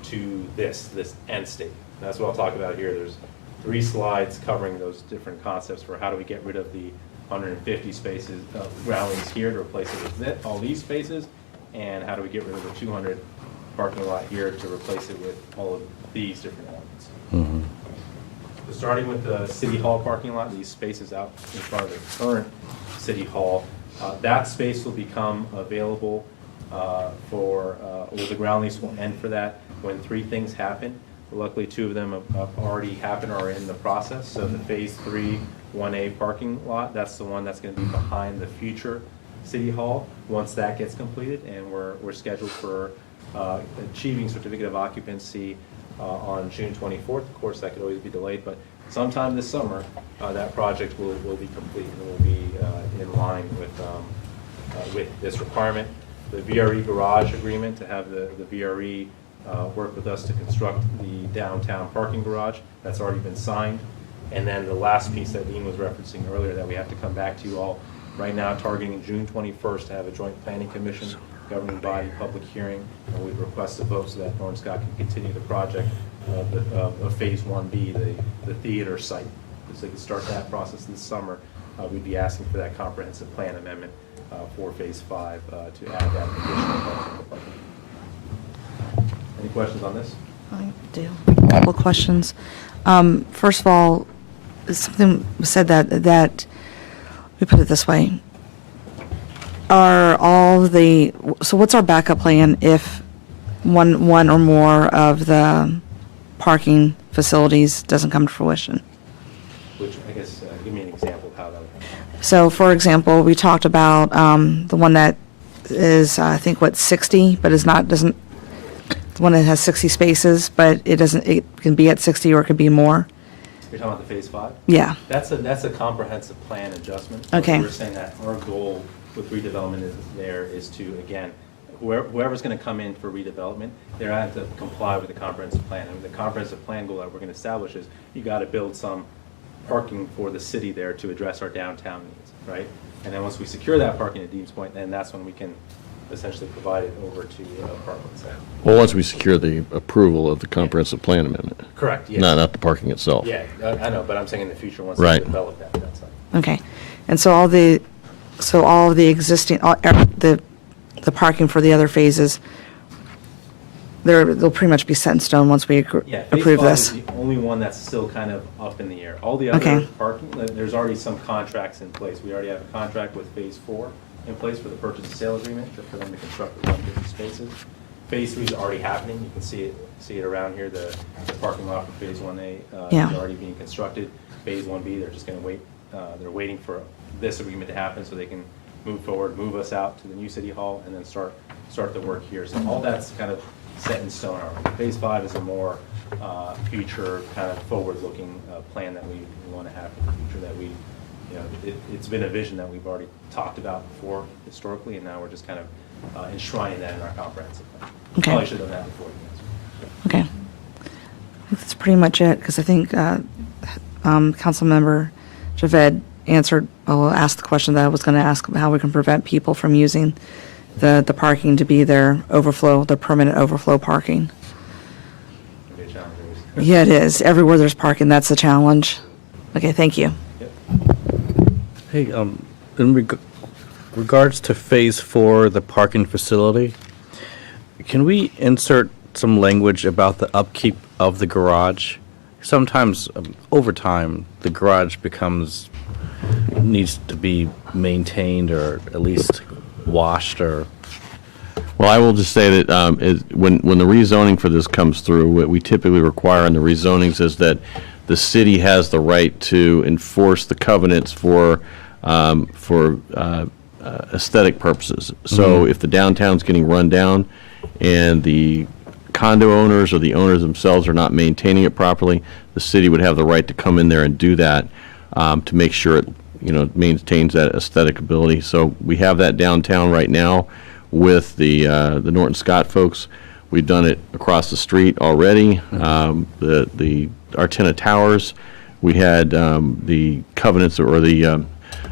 to this end state? And that's what I'll talk about here. There's 3 slides covering those different concepts for how do we get rid of the 150 spaces of ground lease here to replace it with all these spaces, and how do we get rid of the 200 parking lot here to replace it with all of these different elements. So starting with the City Hall parking lot, these spaces out in front of the current City Hall, that space will become available or the ground lease will end for that when 3 things happen. Luckily, 2 of them have already happened or are in the process. So the Phase 3 1A parking lot, that's the one that's going to be behind the future City Hall. Once that gets completed, and we're scheduled for achieving certificate of occupancy on June 24th. Of course, that could always be delayed, but sometime this summer, that project will be complete and will be in line with this requirement. The VRE garage agreement to have the VRE work with us to construct the downtown parking garage, that's already been signed. And then the last piece that Dean was referencing earlier that we have to come back to you all right now, targeting June 21st to have a joint planning commission, governing body public hearing, and we've requested votes so that Norton Scott can continue the project of Phase 1B, the theater site. So they can start that process this summer. We'd be asking for that comprehensive plan amendment for Phase 5 to add that additional parking. Any questions on this? I do. A couple of questions. First of all, something was said that, let me put it this way. So what's our backup plan if one or more of the parking facilities doesn't come to fruition? Which, I guess, give me an example of how that would happen. So, for example, we talked about the one that is, I think, 60, but doesn't, the one that has 60 spaces, but it can be at 60 or it could be more. You're talking about the Phase 5? Yeah. That's a comprehensive plan adjustment. Okay. We're saying that our goal with redevelopment is to, again, whoever's going to come in for redevelopment, they're going to have to comply with the comprehensive plan. And the comprehensive plan goal that we're going to establish is you got to build some parking for the city there to address our downtown needs, right? And then once we secure that parking at Deems Point, then that's when we can essentially provide it over to Park 170. Well, once we secure the approval of the comprehensive plan amendment. Correct, yes. Not the parking itself. Yeah, I know, but I'm saying in the future, once Right. we develop that site. Okay. And so all of the existing, the parking for the other phases, they'll pretty much be set in stone once we Yeah, Phase approve 5 this. is the only one that's still kind of up in the air. All the Okay. other parking, there's already some contracts in place. We already have a contract with Phase 4 in place for the purchase and sale agreement for them to construct the 150 spaces. Phase 3 is already happening. You can see it around here. The parking lot for Phase 1A Yeah. is already being constructed. Phase 1B, they're just going to wait. They're waiting for this agreement to happen so they can move forward, move us out to the new city hall, and then start the work here. So all that's kind of set in stone already. Phase 5 is a more future kind of forward-looking plan that we want to have for the future. That it's been a vision that we've already talked about before historically, and now we're just kind of enshrining that in our comprehensive plan. Okay. Probably should have done that before. Okay. I think that's pretty much it, because I think Councilmember Javed asked the question that I was going to ask, how we can prevent people from using the parking to be their permanent overflow parking. Maybe a challenge is- Yeah, it is. Everywhere there's parking, that's a challenge. Okay, thank you. Yep. Hey, in regards to Phase 4, the parking facility, can we insert some language about the upkeep of the garage? Sometimes, over time, the garage needs to be maintained or at least washed or... Well, I will just say that when the rezoning for this comes through, what we typically require in the rezonings is that the city has the right to enforce the covenants for aesthetic purposes. So if the downtown's getting run down and the condo owners or the owners themselves are not maintaining it properly, the city would have the right to come in there and do that to make sure it maintains that aesthetic ability. So we have that downtown right now with the Norton Scott folks. We've done it across the street already. The Artena Towers, we had the covenants or the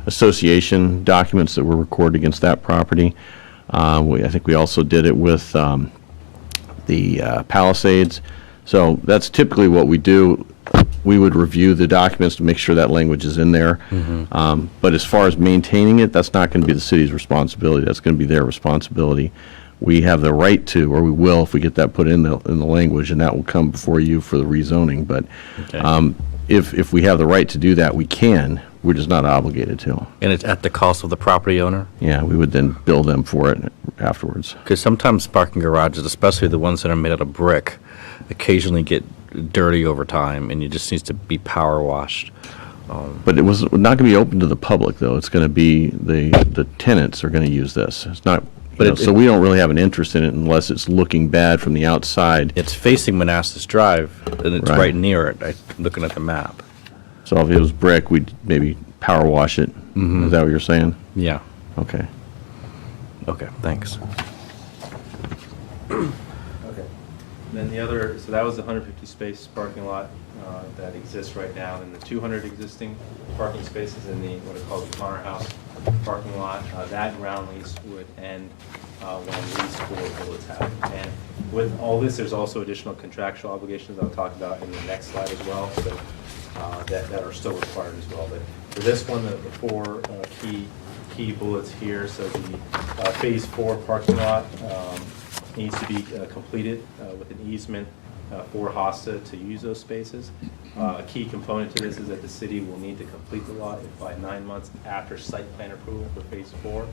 association documents that were recorded against that property. I think we also did it with the Palisades. So that's typically what we do. We would review the documents to make sure that language is in there. But as far as maintaining it, that's not going to be the city's responsibility. That's going to be their responsibility. We have the right to, or we will, if we get that put in the language, and that will come before you for the rezoning. But Okay. if we have the right to do that, we can. We're just not obligated to. And it's at the cost of the property owner? Yeah, we would then bill them for it afterwards. Because sometimes parking garages, especially the ones that are made out of brick, occasionally get dirty over time, and it just needs to be power washed. But it was not going to be open to the public, though. It's going to be the tenants are going to use this. It's not. But So we don't really have an interest in it unless it's looking bad from the outside. It's facing Manassas Drive, and it's Right. right near it, looking at the map. So if it was brick, we'd maybe power wash it. Is that what you're saying? Yeah. Okay. Okay, thanks. Okay. Then so that was the 150 space parking lot that exists right now, and the 200 existing parking spaces in the, what are called the Connor House parking lot. That ground lease would end when Lease 4 bullets happen. And with all this, there's also additional contractual obligations I'll talk about in the next slide as well, so that are still required as well. But for this one, the four key bullets here, so the Phase 4 parking lot needs to be completed with an easement for HOSTA to use those spaces. A key component to this is that the city will need to complete the lot by 9 months after site plan approval for Phase 4.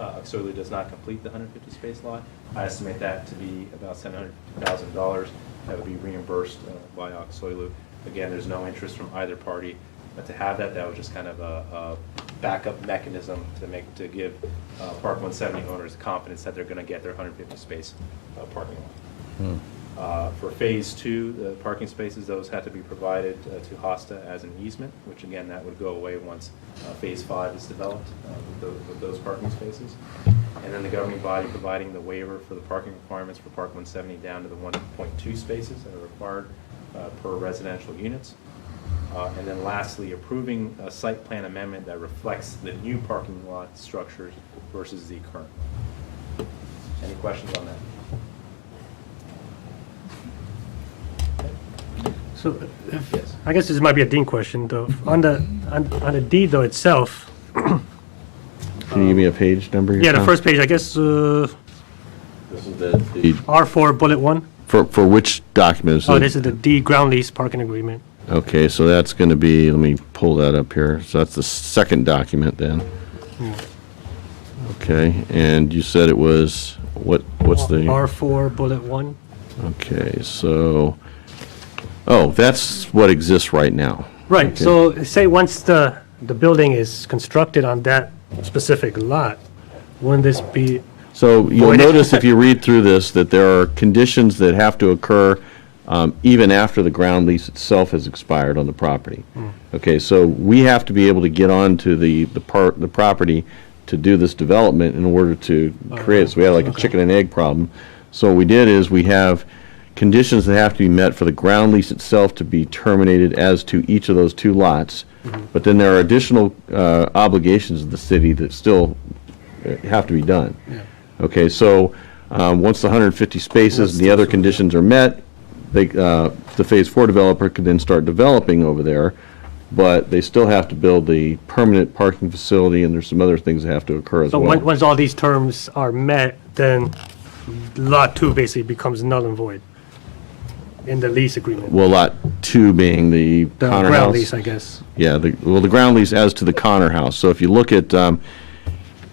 Auxiliary does not complete the 150 space lot. I estimate that to be about $700,000. That would be reimbursed by Auxiliary. Again, there's no interest from either party to have that. That was just kind of a backup mechanism to give Park 170 owners confidence that they're going to get their 150 space parking lot. For Phase 2, the parking spaces, those had to be provided to HOSTA as an easement, which again, that would go away once Phase 5 is developed with those parking spaces. And then the governing body providing the waiver for the parking requirements for Park 170 down to the 1.2 spaces that are required per residential units. And then lastly, approving a site plan amendment that reflects the new parking lot structures versus the current. Any questions on that? So, Yes. I guess this might be a Dean question, though. On the deed, though, itself, Can you give me a page number? you're yeah, the on? first page, I guess, This is the R4 bullet 1. for which document? Is Oh, it- this is the deed ground lease parking agreement. Okay, so that's going to be, let me pull that up here. So that's the second document then. Okay, and you said it was, what's the? R4 bullet 1. Okay, so, oh, that's what exists right now. Right, Okay. so say once the building is constructed on that specific lot, wouldn't this be, So you'll Void. notice if you read through this, that there are conditions that have to occur even after the ground lease itself has expired on the property. Okay, so we have to be able to get onto the property to do this development in order to create it. So we had like a chicken and egg problem. So what we did is we have conditions that have to be met for the ground lease itself to be terminated as to each of those two lots. But then there are additional obligations of the city that still have to be done. Okay, so once the 150 spaces and the other conditions are met, the Phase 4 developer could then start developing over there, but they still have to build the permanent parking facility, and there's some other things that have to occur as so well. once all these terms are met, then lot 2 basically becomes null and void in the lease agreement? Well, Lot 2 being the The Connor ground House. lease, I guess. Yeah, the ground lease as to the Connor House. So if you look at,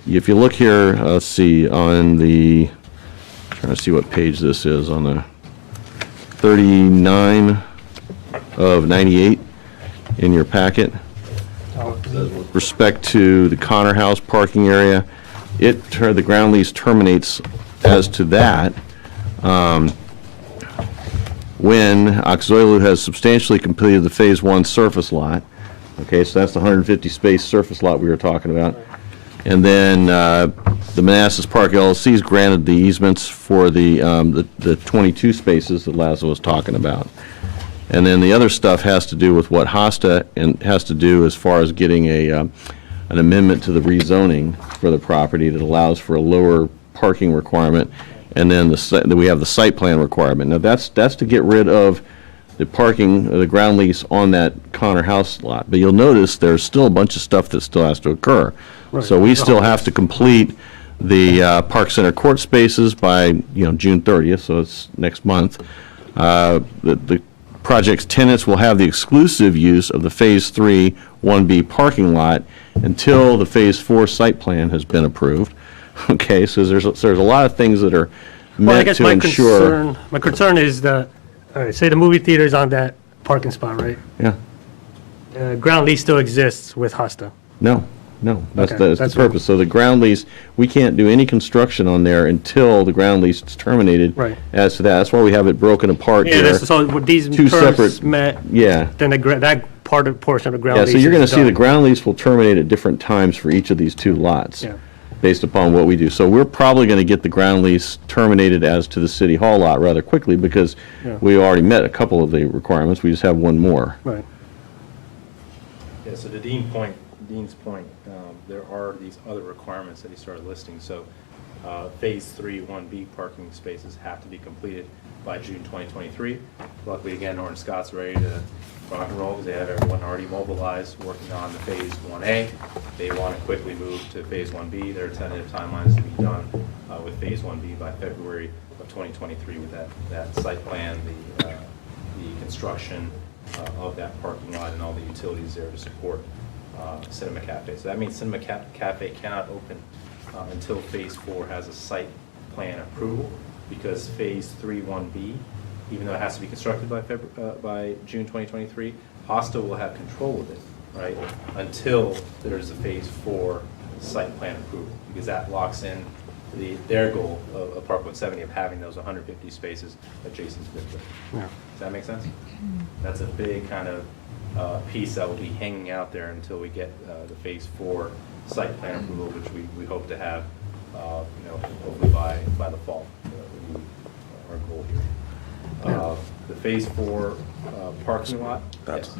if you look here, let's see, on the, trying to see what page this is, on the 39 of 98 in your packet. With respect to the Connor House parking area, the ground lease terminates as to that when Oxoilu has substantially completed the Phase 1 surface lot. Okay, so that's the 150 space surface lot we were talking about. And then the Manassas Park LLC's granted the easements for the 22 spaces that Lazo was talking about. And then the other stuff has to do with what HOSTA has to do as far as getting an amendment to the rezoning for the property that allows for a lower parking requirement. And then we have the site plan requirement. Now that's to get rid of the parking, the ground lease on that Connor House lot. But you'll notice there's still a bunch of stuff that still has to occur. So we still have to complete the Park Center court spaces by, June 30th, so it's next month. The project's tenants will have the exclusive use of the Phase 3 1B parking lot until the Phase 4 site plan has been approved. Okay, so there's a lot of things that are Well, I meant guess to ensure. my concern is that, all right, say the movie theater is on that parking spot, right? Yeah, Ground lease still exists with HOSTA. no, that's Okay, the that's purpose. So the ground lease, we can't do any construction on there until the ground lease is terminated. Right. As to that, that's why we have it broken apart Yeah, here. so with these Two terms separate- met, Yeah. then that portion of the ground Yeah, lease so you're going to is see the done. ground lease will terminate at different times for each of these two lots. Yeah. Based upon what we do. So we're probably going to get the ground lease terminated as to the City Hall lot rather quickly because Yeah. we already met a couple of the requirements. We just have one more. Right. Yeah, so to Dean's point, there are these other requirements that he started listing. So Phase 3, 1B parking spaces have to be completed by June 2023. Luckily, again, Norton Scott's ready to rock and roll because they have everyone already mobilized working on the Phase 1A. They want to quickly move to Phase 1B. Their tentative timeline is to be done with Phase 1B by February of 2023 with that site plan, the construction of that parking lot and all the utilities there to support Cinema Cafe. So that means Cinema Cafe cannot open until Phase 4 has a site plan approval, because Phase 3, 1B, even though it has to be constructed by June 2023, HOSTA will have control of it, right, until there's a Phase 4 site plan approval, because that locks in their goal of Park 170 of having those 150 spaces adjacent to the. Yeah. Does that make sense? That's a big kind of piece that will be hanging out there until we get the Phase 4 site plan approval, which we hope to have, hopefully by the fall. Would be our goal here. The Phase 4 parking lot. Yes.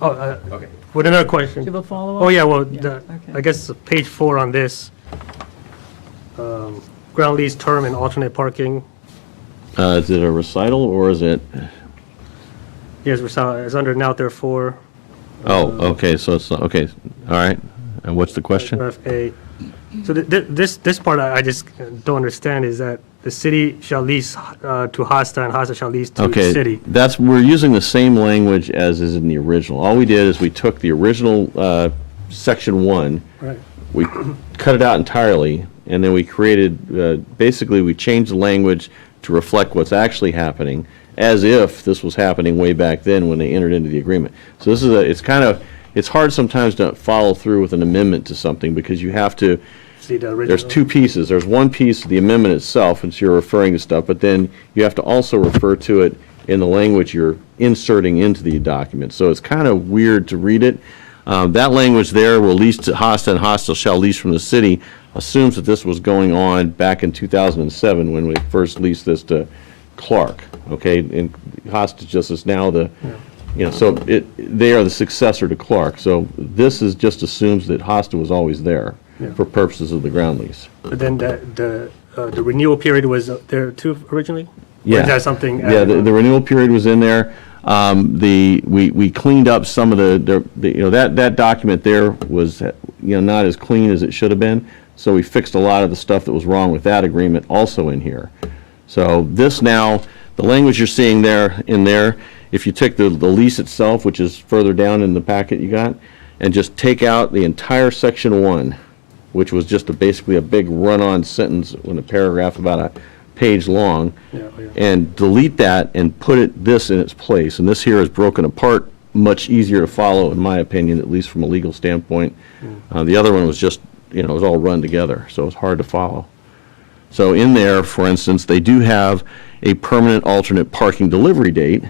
Oh, Okay. with another question. Do you have a follow-up? Oh, yeah, well, Okay. I guess page 4 on this, ground lease term and alternate parking. Is it a recital or is it? Yes, it's under now therefore. Oh, okay, so it's, okay, all right. And what's the question? Paragraph A. So this part I just don't understand is that the city shall lease to HOSTA and HOSTA shall lease to the Okay, city. we're using the same language as is in the original. All we did is we took the original section 1, Right. we cut it out entirely, and then we created, basically, we changed the language to reflect what's actually happening, as if this was happening way back then when they entered into the agreement. So this is it's hard sometimes to follow through with an amendment to something, because you have to, See the original. there's two pieces. There's one piece, the amendment itself, and so you're referring to stuff, but then you have to also refer to it in the language you're inserting into the document. So it's kind of weird to read it. That language there, will lease to HOSTA and HOSTA shall lease from the city, assumes that this was going on back in 2007 when we first leased this to Clark, okay? And HOSTA just is now the, so they are the successor to Clark. So this just assumes that HOSTA was always there for purposes of the ground lease. But then the renewal period was there too originally? Or Yeah. is that something? Yeah, the renewal period was in there. We cleaned up some of that document there was, not as clean as it should have been. So we fixed a lot of the stuff that was wrong with that agreement also in here. So this now, the language you're seeing there, if you take the lease itself, which is further down in the packet you got, and just take out the entire section 1, which was just basically a big run-on sentence in a paragraph about a page long, and delete that and put this in its place. And this here is broken apart, much easier to follow, in my opinion, at least from a legal standpoint. The other one was just, it was all run together, so it's hard to follow. So in there, for instance, they do have a permanent alternate parking delivery date,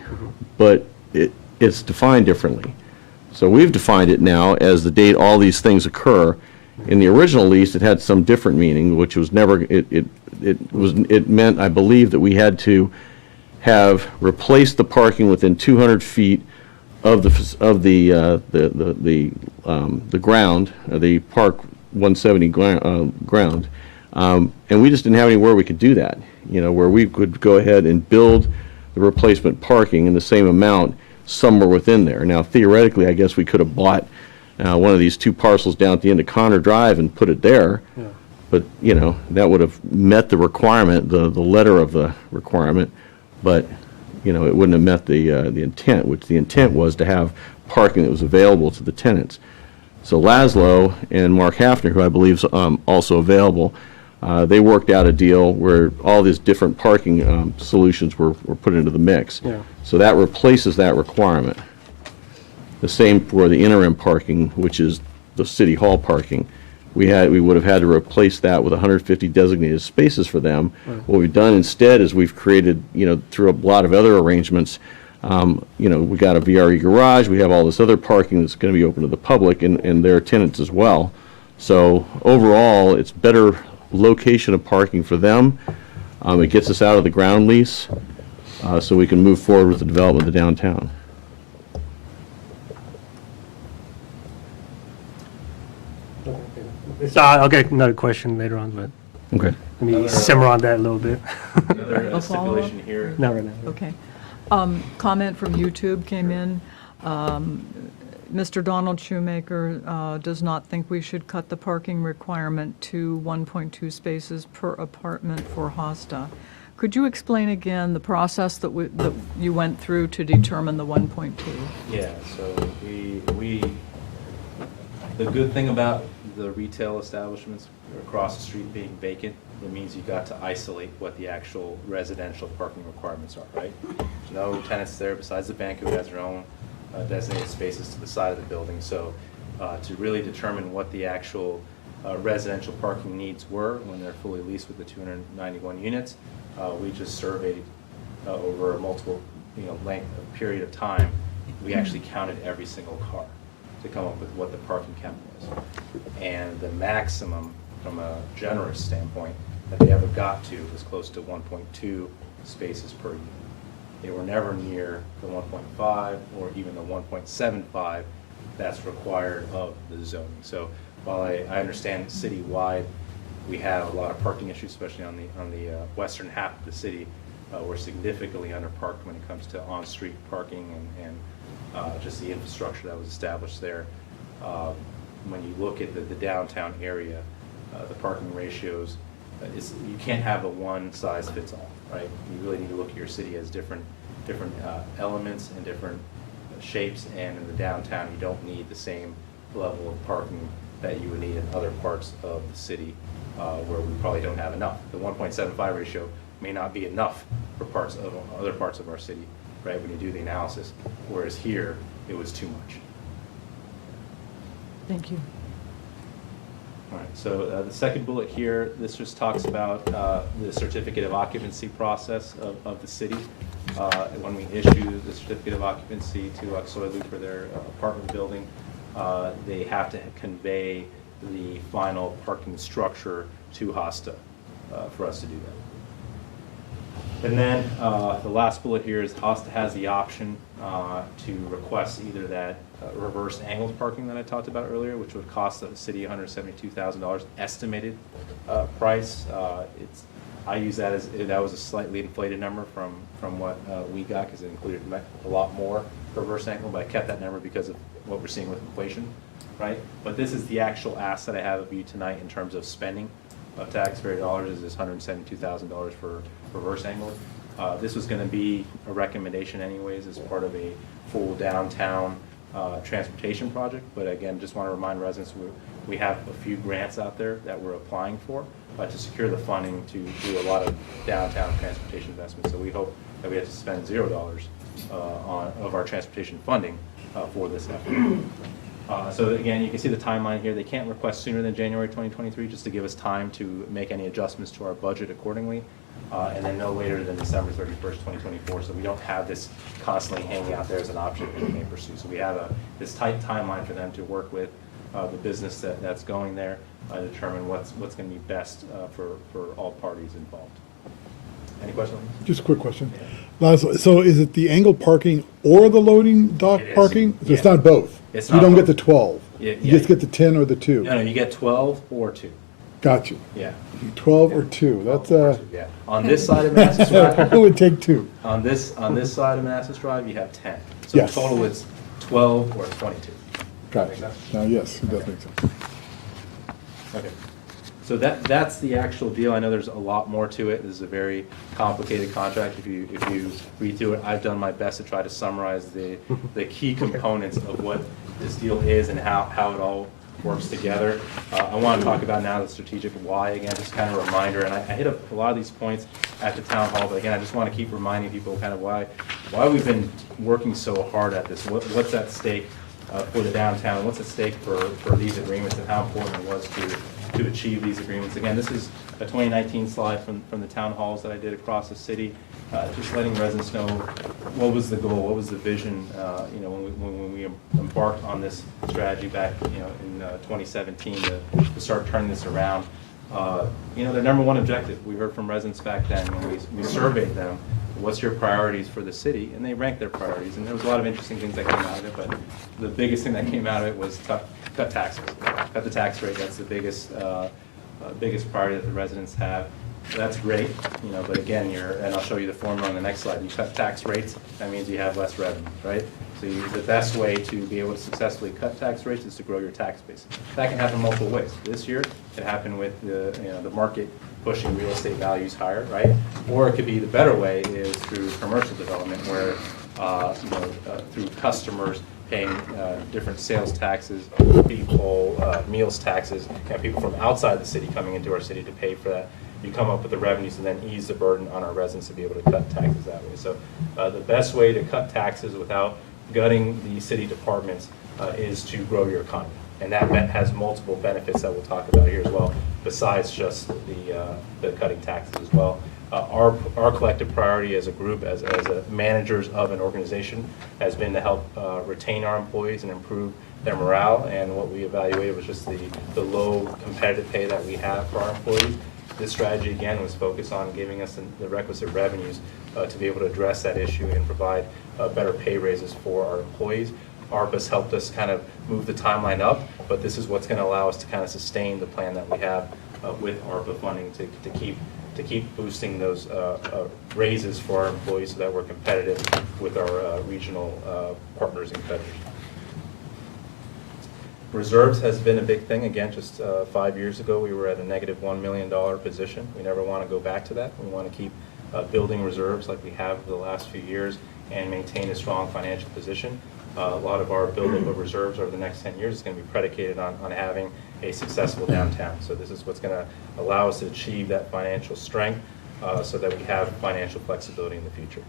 but it's defined differently. So we've defined it now as the date all these things occur. In the original lease, it had some different meaning, which was never, it meant, I believe, that we had to have replaced the parking within 200 feet of the ground, the Park 170 ground. And we just didn't have anywhere we could do that, where we could go ahead and build the replacement parking in the same amount somewhere within there. Now, theoretically, I guess we could have bought one of these 2 parcels down at the end of Connor Drive and put it there. But, that would have met the requirement, the letter of the requirement, but, it wouldn't have met the intent, which the intent was to have parking that was available to the tenants. So Laszlo and Mark Hafner, who I believe is also available, they worked out a deal where all these different parking solutions were put into the mix. So that replaces that requirement. The same for the interim parking, which is the city hall parking. We would have had to replace that with 150 designated spaces for them. What we've done instead is we've created, through a lot of other arrangements, we got a VRE garage, we have all this other parking that's going to be open to the public and their tenants as well. So overall, it's better location of parking for them. It gets us out of the ground lease, so we can move forward with the development of the downtown. I'll get another question later on, but Okay. Let me simmer on that a little bit. Another A follow-up? stipulation here. Not right now. Okay. Comment from YouTube came in. Mr. Donald Shoemaker does not think we should cut the parking requirement to 1.2 spaces per apartment for Hosta. Could you explain again the process that you went through to determine the 1.2? Yeah, so the good thing about the retail establishments across the street being vacant, it means you got to isolate what the actual residential parking requirements are, right? There's no tenants there besides the bank who has their own designated spaces to the side of the building. So to really determine what the actual residential parking needs were when they're fully leased with the 291 units, we just surveyed over a multiple period of time. We actually counted every single car to come up with what the parking count was. And the maximum from a generous standpoint that they ever got to was close to 1.2 spaces per unit. They were never near the 1.5 or even the 1.75 that's required of the zoning. So while I understand citywide we have a lot of parking issues, especially on the western half of the city, we're significantly underparked when it comes to on-street parking and just the infrastructure that was established there. When you look at the downtown area, the parking ratios, you can't have a one-size-fits-all, right? You really need to look at your city as different elements and different shapes, and in the downtown, you don't need the same level of parking that you would need in other parts of the city where we probably don't have enough. The 1.75 ratio may not be enough for other parts of our city, right, when you do the analysis, whereas here, it was too much. Thank you. All right, so the second bullet here, this just talks about the certificate of occupancy process of the city. When we issue the certificate of occupancy to Uxoy Loop for their apartment building, they have to convey the final parking structure to Hosta for us to do that. And then the last bullet here is Hosta has the option to request either that reverse angled parking that I talked about earlier, which would cost the city $172,000 estimated price. I use that as that was a slightly inflated number from what we got because it included a lot more reverse angle, but I kept that number because of what we're seeing with inflation, right? But this is the actual ask that I have of you tonight in terms of spending of taxpayer dollars is this $172,000 for reverse angle. This was going to be a recommendation anyways as part of a full downtown transportation project, but again, just want to remind residents we have a few grants out there that we're applying for to secure the funding to do a lot of downtown transportation investments. So we hope that we have to spend $0 of our transportation funding for this effort. So again, you can see the timeline here. They can't request sooner than January 2023 just to give us time to make any adjustments to our budget accordingly. And then no later than December 31st, 2024. So we don't have this constantly hanging out there as an option that we may pursue. So we have this tight timeline for them to work with the business that's going there, determine what's going to be best for all parties involved. Any questions? Just a quick question. So is it the angled parking or the loading dock It is. parking? So it's Yeah. not both? It's You not don't both. get the 12? Yeah, You yeah. just get the 10 or the 2? No, you get 12 or 2. Got you. Yeah. 12 or 2, that's, Yeah. On this side of Manassas Drive, it would take 2. on this side of Manassas Drive, you have 10. So Yes. total it's 12 or 22. Got Make you. sense? Now, yes, it does make sense. Okay. So that's the actual deal. I know there's a lot more to it. This is a very complicated contract. If you read through it, I've done my best to try to summarize the key components of what this deal is and how it all works together. I want to talk about now the strategic why again, just kind of a reminder. And I hit up a lot of these points at the town hall, but again, I just want to keep reminding people kind of why we've been working so hard at this. What's at stake for the downtown? What's at stake for these agreements and how important it was to achieve these agreements. Again, this is a 2019 slide from the town halls that I did across the city, just letting residents know what was the goal, what was the vision, when we embarked on this strategy back, in 2017 to start turning this around. Their number one objective, we heard from residents back then when we surveyed them, what's your priorities for the city? And they ranked their priorities, and there was a lot of interesting things that came out of it, but the biggest thing that came out of it was cut taxes, cut the tax rate. That's the biggest biggest priority that the residents have. That's great, but again, and I'll show you the formula on the next slide. You cut tax rates, that means you have less revenue, right? So the best way to be able to successfully cut tax rates is to grow your tax base. That can happen multiple ways. This year, it can happen with the market pushing real estate values higher, right? Or it could be the better way is through commercial development where, through customers paying different sales taxes, people, meals taxes, and people from outside the city coming into our city to pay for that. You come up with the revenues and then ease the burden on our residents to be able to cut taxes that way. So the best way to cut taxes without gutting the city departments is to grow your economy. And that has multiple benefits that we'll talk about here as well, besides just the cutting taxes as well. Our collective priority as a group, as managers of an organization, has been to help retain our employees and improve their morale. And what we evaluated was just the low competitive pay that we have for our employees. This strategy, again, was focused on giving us the requisite revenues to be able to address that issue and provide better pay raises for our employees. ARPA's helped us kind of move the timeline up, but this is what's going to allow us to kind of sustain the plan that we have with ARPA funding to keep boosting those raises for our employees so that we're competitive with our regional partners and competitors. Reserves has been a big thing. Again, just 5 years ago, we were at a negative $1 million position. We never want to go back to that. We want to keep building reserves like we have for the last few years and maintain a strong financial position. A lot of our building of reserves over the next 10 years is going to be predicated on having a successful downtown. So this is what's going to allow us to achieve that financial strength so that we have financial flexibility in the future.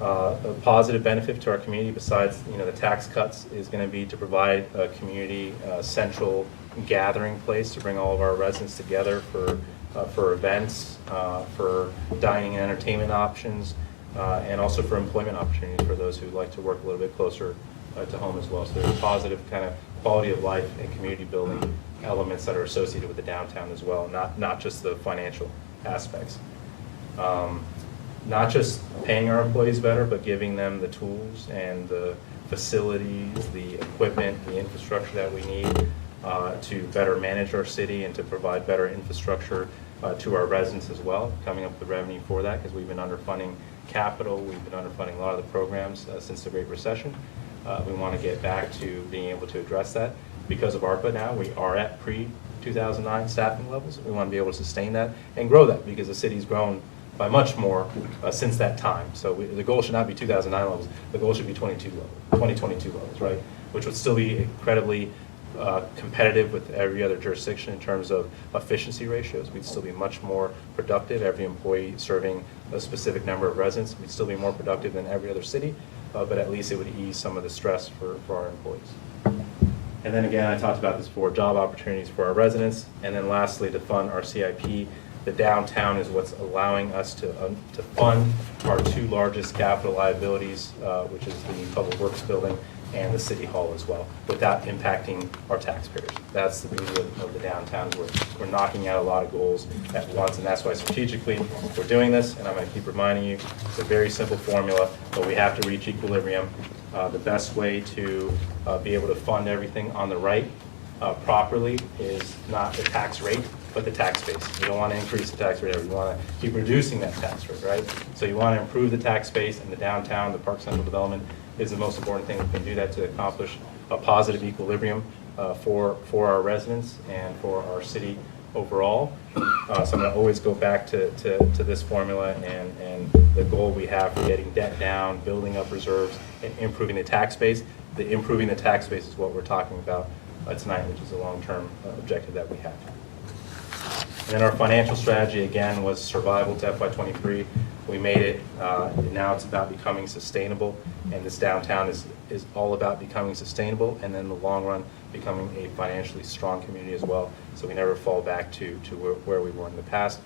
A positive benefit to our community besides the tax cuts is going to be to provide a community central gathering place to bring all of our residents together for events, for dining and entertainment options, and also for employment opportunities for those who like to work a little bit closer to home as well. So there's a positive kind of quality of life and community building elements that are associated with the downtown as well, not just the financial aspects. Not just paying our employees better, but giving them the tools and the facilities, the equipment, the infrastructure that we need to better manage our city and to provide better infrastructure to our residents as well, coming up with the revenue for that because we've been underfunding capital, we've been underfunding a lot of the programs since the Great Recession. We want to get back to being able to address that. Because of ARPA now, we are at pre-2009 staffing levels. We want to be able to sustain that and grow that because the city's grown by much more since that time. So the goal should not be 2009 levels. The goal should be 2022 levels, right? Which would still be incredibly competitive with every other jurisdiction in terms of efficiency ratios. We'd still be much more productive. Every employee serving a specific number of residents, we'd still be more productive than every other city, but at least it would ease some of the stress for our employees. And then again, I talked about this before, job opportunities for our residents. And then lastly, to fund our CIP. The downtown is what's allowing us to fund our two largest capital liabilities, which is the Public Works Building and the City Hall as well, without impacting our taxpayers. That's the beauty of the downtown. We're knocking out a lot of goals at once, and that's why strategically we're doing this, and I'm going to keep reminding you, it's a very simple formula, but we have to reach equilibrium. The best way to be able to fund everything on the right properly is not the tax rate, but the tax base. You don't want to increase the tax rate, you want to keep reducing that tax rate, right? So you want to improve the tax base, and the downtown, the Park Central development is the most important thing. We can do that to accomplish a positive equilibrium for our residents and for our city overall. So I'm going to always go back to this formula and the goal we have for getting debt down, building up reserves, and improving the tax base. Improving the tax base is what we're talking about tonight, which is a long-term objective that we have. And then our financial strategy, again, was survival to FY23. We made it. Now it's about becoming sustainable, and this downtown is all about becoming sustainable, and then in the long run, becoming a financially strong community as well, so we never fall back to where we were in the past,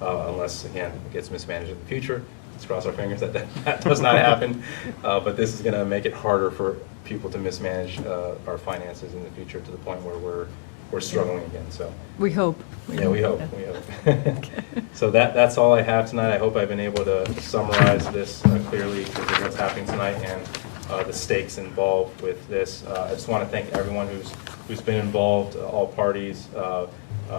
unless, again, it gets mismanaged in the future. Let's cross our fingers that does not happen, but this is going to make it harder for people to mismanage our finances in the future to the point where we're struggling again. So We hope. we hope. So that's all I have tonight. I hope I've been able to summarize this clearly because of what's happening tonight and the stakes involved with this. I just want to thank everyone who's been involved, all parties,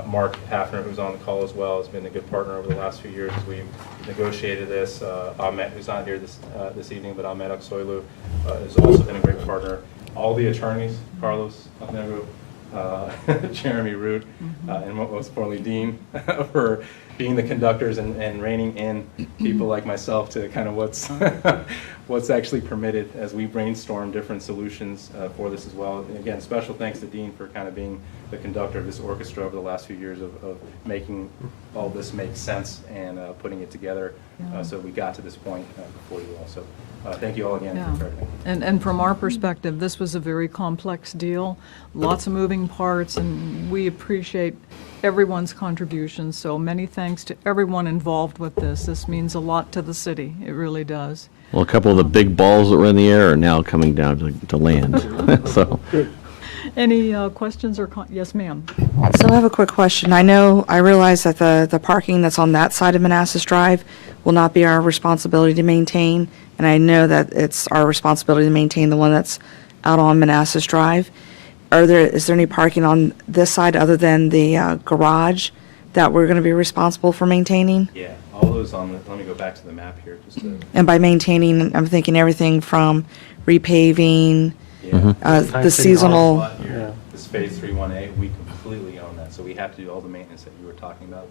Mark Hafner, who's on the call as well, has been a good partner over the last few years as we've negotiated this. Ahmet, who's not here this evening, but Ahmet Aksoylu has also been a great partner. All the attorneys, Carlos Alnero, Jeremy Root, and most importantly Dean, for being the conductors and reining in people like myself to kind of what's actually permitted as we brainstorm different solutions for this as well. And again, special thanks to Dean for kind of being the conductor of this orchestra over the last few years of making all this make sense and putting it together so we got to this point before you all. So thank you all again Yeah. for everything. And from our perspective, this was a very complex deal, lots of moving parts, and we appreciate everyone's contributions. So many thanks to everyone involved with this. This means a lot to the city. It really does. Well, a couple of the big balls that were in the air are now coming down to land. So, Any questions or yes, ma'am? So I have a quick question. I realize that the parking that's on that side of Manassas Drive will not be our responsibility to maintain, and I know that it's our responsibility to maintain the one that's out on Manassas Drive. Is there any parking on this side other than the garage that we're going to be responsible for maintaining? Yeah, all those on the, let me go back to the map here just to, And by maintaining, I'm thinking everything from repaving, yeah. the seasonal. Lot here, Yeah. This phase 3-1A, we completely own that, so we have to do all the maintenance that you were talking about.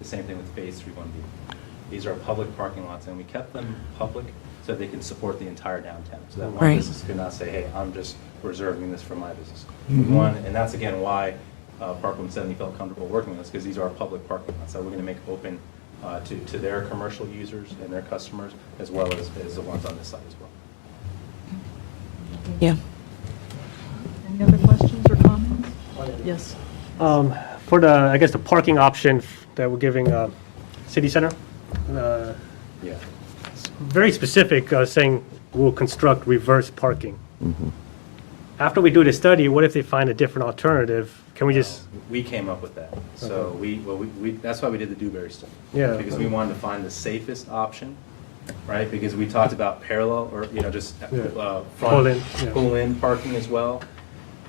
The same thing with phase 3-1B. These are public parking lots, and we kept them public so they can support the entire downtown. So that one Right. business could not say, hey, I'm just reserving this for my business. One, and that's again why Park 170 felt comfortable working with us, because these are public parking lots that we're going to make open to their commercial users and their customers, as well as the ones on this side as well. Yeah. Any other questions or comments? Yes. For the, I guess, the parking option that we're giving City Center, Yeah. very specific, saying we'll construct reverse parking. After we do the study, what if they find a different alternative? Can we just, We came up with that. So we that's why we did the Dewberry study. Yeah. Because we wanted to find the safest option, right? Because we talked about parallel or, just Pull-in, yeah. pull-in parking as well.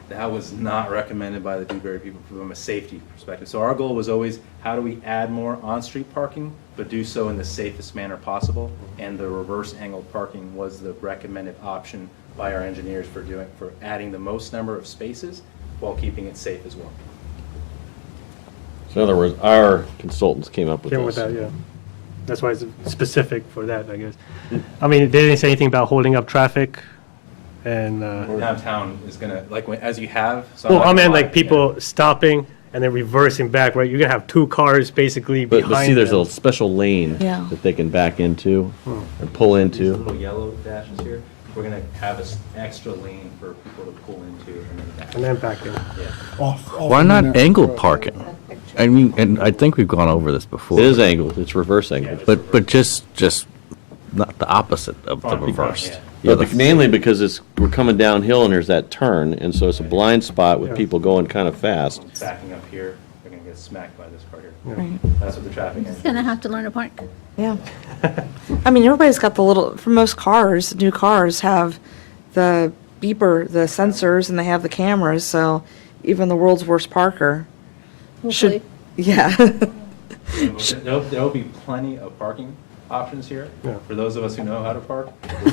That was not recommended by the Dewberry people from a safety perspective. So our goal was always, how do we add more on-street parking, but do so in the safest manner possible? And the reverse angled parking was the recommended option by our engineers for adding the most number of spaces while keeping it safe as well. in other words, our consultants came up with came this. with that, yeah. That's why it's specific for that, I guess. I mean, they didn't say anything about holding up traffic and, Downtown is gonna, like, as you have. so well, I'm not I mean, gonna lie, like people stopping and then reversing back, right? You're gonna have two cars basically behind But see, there's them. a special lane Yeah. that they can back into and pull These into. little yellow dashes here, we're gonna have an extra lane for people to pull into and then back. And then back in. Yeah. Off Why of not Manassas angled Drive. parking? I mean, and I think we've gone over this before. It is angled, it's reverse angled. But just not the opposite of the Front, reverse. yeah. Yeah, but mainly because we're coming downhill and there's that turn, and so it's a blind spot with Yeah. people going kind of fast. Backing up here, they're gonna get smacked by this car here. Right. That's what the traffic is. Gonna have to learn to park. Yeah. I mean, everybody's got the little, for most cars, new cars have the beeper, the sensors, and they have the cameras, so even the world's worst parker should, yeah. There'll be plenty of parking options here, Yeah. for those of us who know how to park. For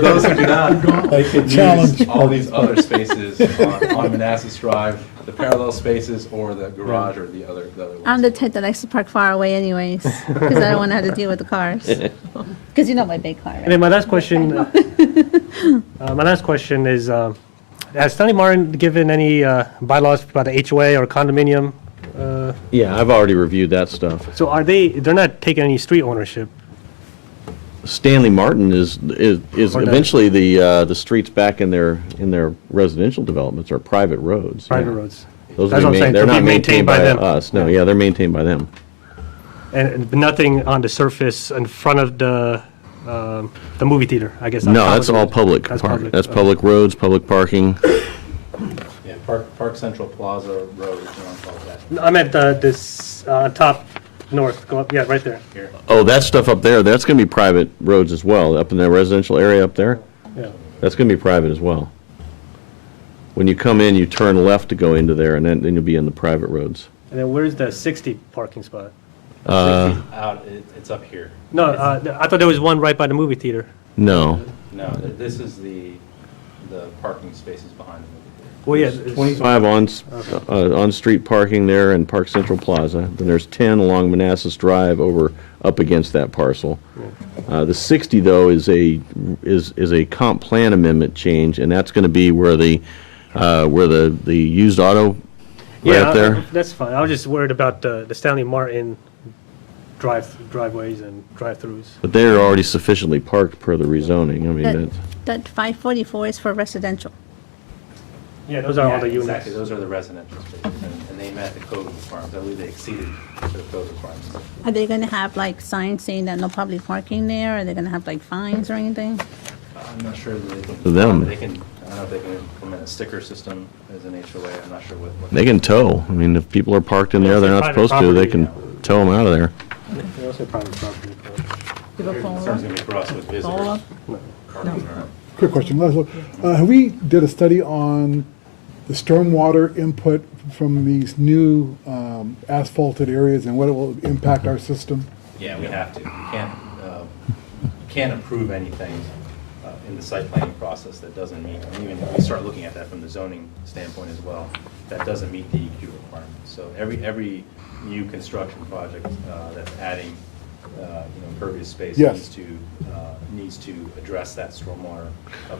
those who do not, they could Challenge. use all these other spaces on Manassas Drive, the parallel spaces or the garage or the other ones. I'm the type that likes to park far away anyways, because I don't want to have to deal with the cars. Because you know my big car, And right? then my last question is, has Stanley Martin given any bylaws about the HOA or condominium? Yeah, I've already reviewed that stuff. So they're not taking any street ownership? Stanley Martin is Or not. eventually the streets back in their residential developments are private roads. Private yeah. roads. Those That's what I'm saying, they're to be not maintained by them. us. No, yeah, they're maintained by them. And nothing on the surface in front of the movie theater, I guess. No, that's all public. That's park. public. That's public roads, public parking. Yeah, Park Central Plaza Road, if you want to call it that. I'm at this top north, go up, yeah, right there. Here. Oh, that stuff up there, that's going to be private roads as well, up in the residential area up there. Yeah. That's going to be private as well. When you come in, you turn left to go into there, and then you'll be in the private roads. And then where's the 60 parking spot? It's up here. No, I thought there was one right by the movie theater. No. No, this is the parking spaces behind the movie theater. Well, yeah. it's- 25 on-street parking there in Park Central Plaza. Then there's 10 along Manassas Drive over up against that parcel. The 60, though, is a comp plan amendment change, and that's going to be where the used auto right Yeah, up there. that's fine. I was just worried about the Stanley Martin driveways and drive-throughs. But they're already sufficiently parked per the rezoning. I mean, That, that's, that 544 is for residential. Yeah, those are all the Yeah, units. Exactly, those are the residential spaces, and they met the code requirements. I believe they exceeded the code requirements. Are they gonna have like signs saying that no public parking there? Are they gonna have like fines or anything? I'm not sure that they can. For them. They can, I don't know if they can implement a sticker system as an HOA, I'm not sure what. they can tow. I mean, if people are parked in there, they're not Private supposed to, they property, can tow them out of there. They're also private property. People The follow concern's up? gonna be for us with Follow visitors. up? Parking around. Quick question, Laszlo. Have we did a study on the stormwater input from these new asphalted areas and what it will impact our system? Yeah, we have to. You can't approve anything in the site planning process that doesn't meet, and even if we start looking at that from the zoning standpoint as well, that doesn't meet the EQ requirements. So every new construction project that's adding, impervious space Yes. needs to address that stormwater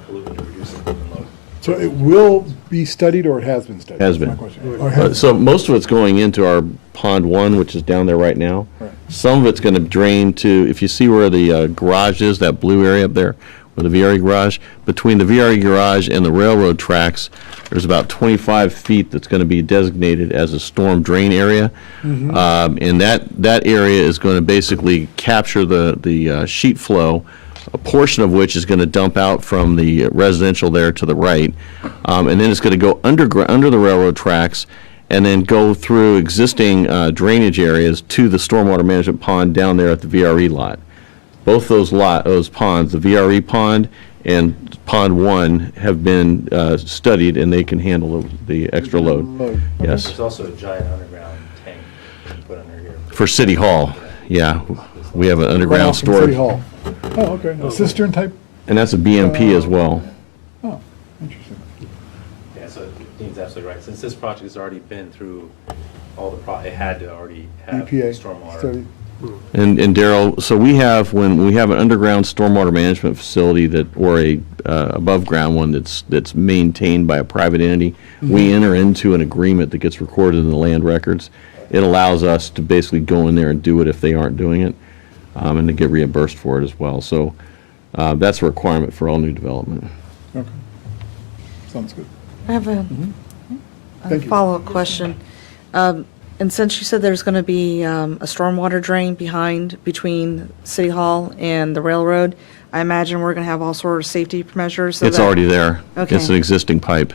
pollutant to reduce the pollutant load. So it will be studied or it has been studied? Has That's my been. question. Or has- So most of it's going into our Pond 1, which is down there right now. Right. Some of it's going to drain to, if you see where the garage is, that blue area up there, where the VRE garage, between the VRE garage and the railroad tracks, there's about 25 feet that's going to be designated as a storm drain area. And that area is going to basically capture the sheet flow, a portion of which is going to dump out from the residential there to the right. And then it's going to go under the railroad tracks and then go through existing drainage areas to the stormwater management pond down there at the VRE lot. Both those ponds, the VRE pond and Pond 1, have been studied, and they can handle the extra load. Yes. There's also a giant underground tank that you put under here. For City Hall, yeah. We have an Runoff underground from City storage. Hall. Oh, okay. A cistern type? And that's a BMP as well. Oh, interesting. Yeah, so Dean's absolutely right. Since this project has already been through all it had to already have EPA stormwater. study. And Daryl, so when we have an underground stormwater management facility or a above ground one that's maintained by a private entity, we enter into an agreement that gets recorded in the land records. It allows us to basically go in there and do it if they aren't doing it, and to get reimbursed for it as well. So that's a requirement for all new development. Okay. Sounds good. I have a Thank you. follow-up question. And since you said there's going to be a stormwater drain between City Hall and the railroad, I imagine we're going to have all sort of safety measures. So It's that already there. Okay. It's an existing pipe.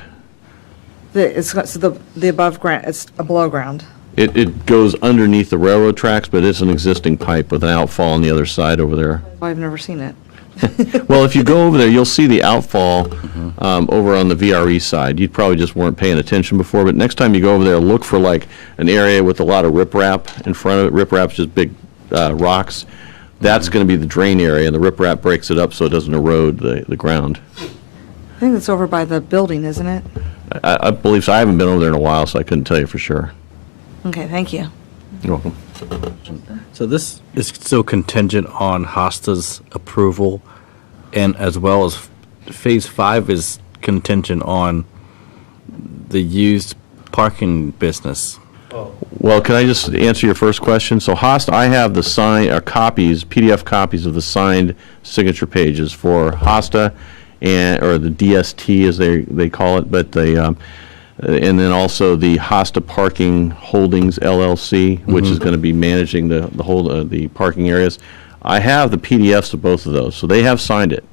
So the above ground, it's a below ground. It goes underneath the railroad tracks, but it's an existing pipe with an outfall on the other side over there. I've never seen it. Well, if you go over there, you'll see the outfall over on the VRE side. You probably just weren't paying attention before, but next time you go over there, look for like an area with a lot of riprap in front of it. Riprap's just big rocks. That's going to be the drain area, and the riprap breaks it up so it doesn't erode the ground. I think it's over by the building, isn't it? I believe so. I haven't been over there in a while, so I couldn't tell you for sure. Okay, thank you. You're welcome. So this is still contingent on HOSTA's approval, and as well as Phase 5 is contingent on the used parking business. Well, can I just answer your first question? So HOSTA, I have the PDF copies of the signed signature pages for HOSTA, or the DST as they call it, but and then also the HOSTA Parking Holdings LLC, which is going to be managing the whole the parking areas. I have the PDFs of both of those, so they have signed it.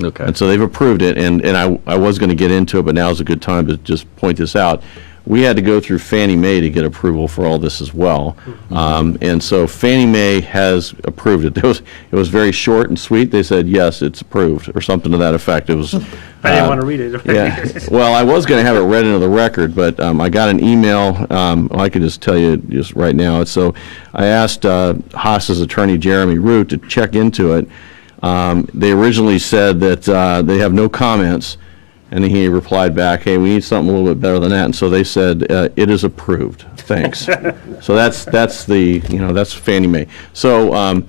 Okay. And so they've approved it, and I was going to get into it, but now's a good time to just point this out. we had to go through Fannie Mae to get approval for all this as well. And so Fannie Mae has approved it. It was very short and sweet. They said, yes, it's approved, or something to that effect. It was. I didn't want to read it. Yeah, well, I was going to have it read into the record, but I got an email. I could just tell you just right now. So I asked Haas's attorney, Jeremy Root, to check into it. They originally said that they have no comments, and he replied back, hey, we need something a little bit better than that. And so they said, it is approved. Thanks. So that's the, that's Fannie Mae. So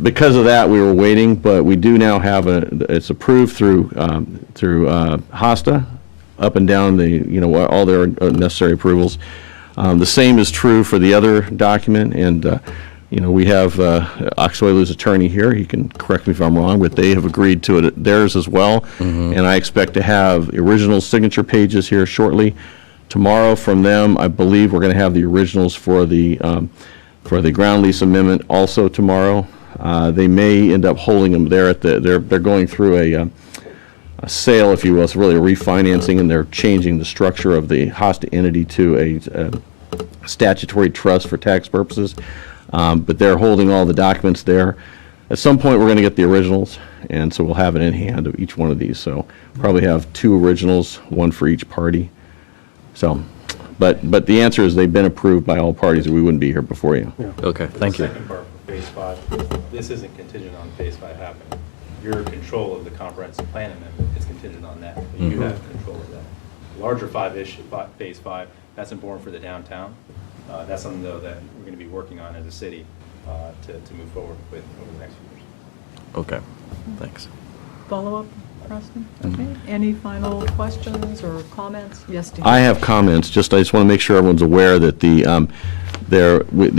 because of that, we were waiting, but we do now have it's approved through HOSTA, up and down all their necessary approvals. The same is true for the other document, and we have Oxoilu's attorney here. He can correct me if I'm wrong, but they have agreed to it, theirs as well. And I expect to have the original signature pages here shortly. Tomorrow from them, I believe we're going to have the originals for the ground lease amendment also tomorrow. They may end up holding them there they're going through a sale, if you will. It's really a refinancing, and they're changing the structure of the HOSTA entity to a statutory trust for tax purposes. But they're holding all the documents there. At some point, we're going to get the originals, and so we'll have it in hand of each one of these. So probably have 2 originals, 1 for each party. So, but the answer is they've been approved by all parties, or we wouldn't be here before you. Okay, thank you. The second part for Phase 5, this isn't contingent on Phase 5 happening. Your control of the comprehensive plan amendment is contingent on that. You have control of that. Larger Phase 5, that's important for the downtown. That's something, though, that we're going to be working on as a city to move forward with over the next few years. Okay, thanks. Follow-up, Preston? Okay. Any final questions or comments? Yes, Dean? I have comments. I just want to make sure everyone's aware that the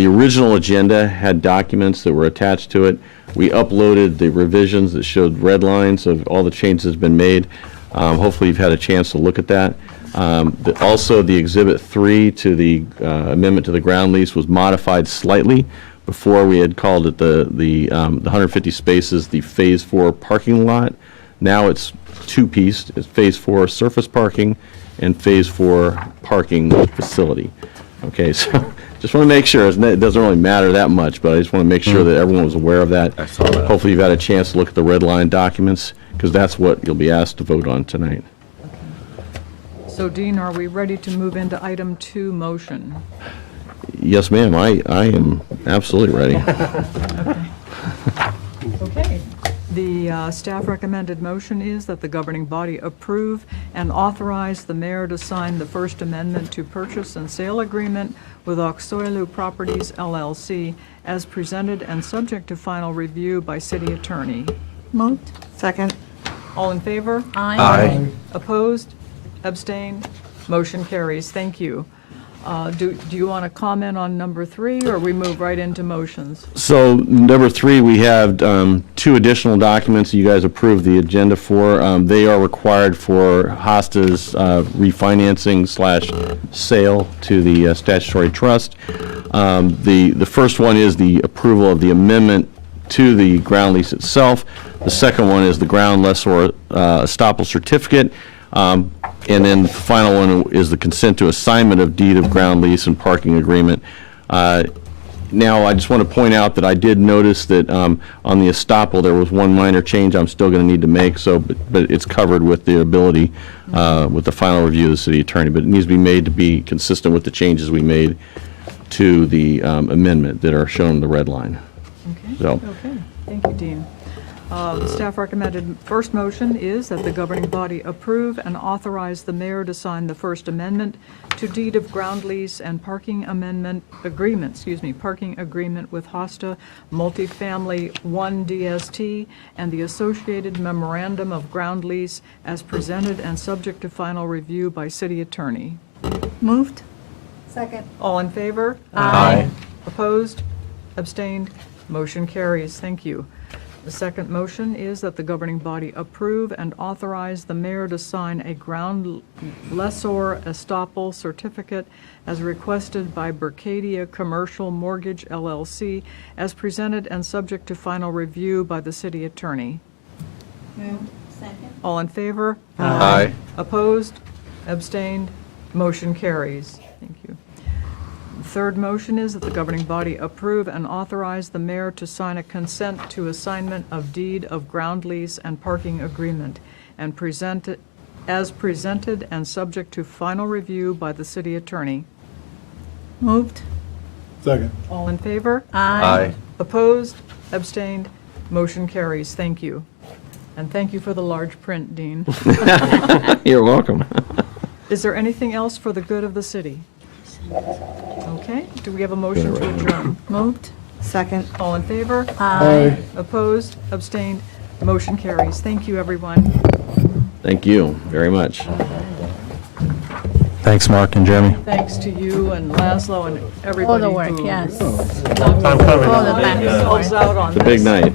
original agenda had documents that were attached to it. We uploaded the revisions that showed red lines of all the changes that have been made. Hopefully you've had a chance to look at that. Also, the Exhibit 3 to the amendment to the ground lease was modified slightly. Before, we had called it the 150 spaces, the Phase 4 parking lot. Now it's two-pieced. It's Phase 4 surface parking and Phase 4 parking facility. Okay, so just want to make sure. It doesn't really matter that much, but I just want to make sure that everyone was aware of that. I saw that. Hopefully you've had a chance to look at the red line documents, because that's what you'll be asked to vote on tonight. So, Dean, are we ready to move into item 2, motion? Yes, ma'am, I am absolutely ready. Okay. The staff recommended motion is that the governing body approve and authorize the mayor to sign the First Amendment to purchase and sale agreement with Oxoilu Properties LLC as presented and subject to final review by city attorney. Moved. Second. All in favor? Aye. Opposed? Abstained? Motion carries. Thank you. Do you want to comment on number 3, or we move right into motions? So number 3, we have 2 additional documents you guys approved the agenda for. They are required for HOSTA's refinancing / sale to the statutory trust. The first one is the approval of the amendment to the ground lease itself. The second one is the ground lessor estoppel certificate. And then the final one is the consent to assignment of deed of ground lease and parking agreement. Now, I just want to point out that I did notice that on the estoppel, there was one minor change I'm still going to need to make, but it's covered with the ability, with the final review of the city attorney. But it needs to be made to be consistent with the changes we made to the amendment that are shown in the red line. Okay. So. Okay. Thank you, Dean. The staff recommended first motion is that the governing body approve and authorize the mayor to sign the First Amendment to deed of ground lease and parking parking agreement with HOSTA Multifamily 1 DST and the associated memorandum of ground lease as presented and subject to final review by city attorney. Moved. Second. All in favor? Aye. Opposed? Abstained? Motion carries. Thank you. The second motion is that the governing body approve and authorize the mayor to sign a ground lessor estoppel certificate as requested by Bercadia Commercial Mortgage LLC as presented and subject to final review by the city attorney. Moved. Second. All in favor? Aye. Opposed? Abstained? Motion carries. Thank you. The third motion is that the governing body approve and authorize the mayor to sign a consent to assignment of deed of ground lease and parking agreement and present it as presented and subject to final review by the city attorney. Moved. Second. All in favor? Aye. Opposed? Abstained? Motion carries. Thank you. And thank you for the large print, Dean. You're welcome. Is there anything else for the good of the city? Okay, do we have a motion to adjourn? Moved. Second. All in favor? Aye. Opposed? Abstained? Motion carries. Thank you, everyone. Thank you very much. Thanks, Mark and Jeremy. Thanks to you and Laszlo and All everybody the work, who yes. Time coming. All the back and helps forth. out on It's a big this. night.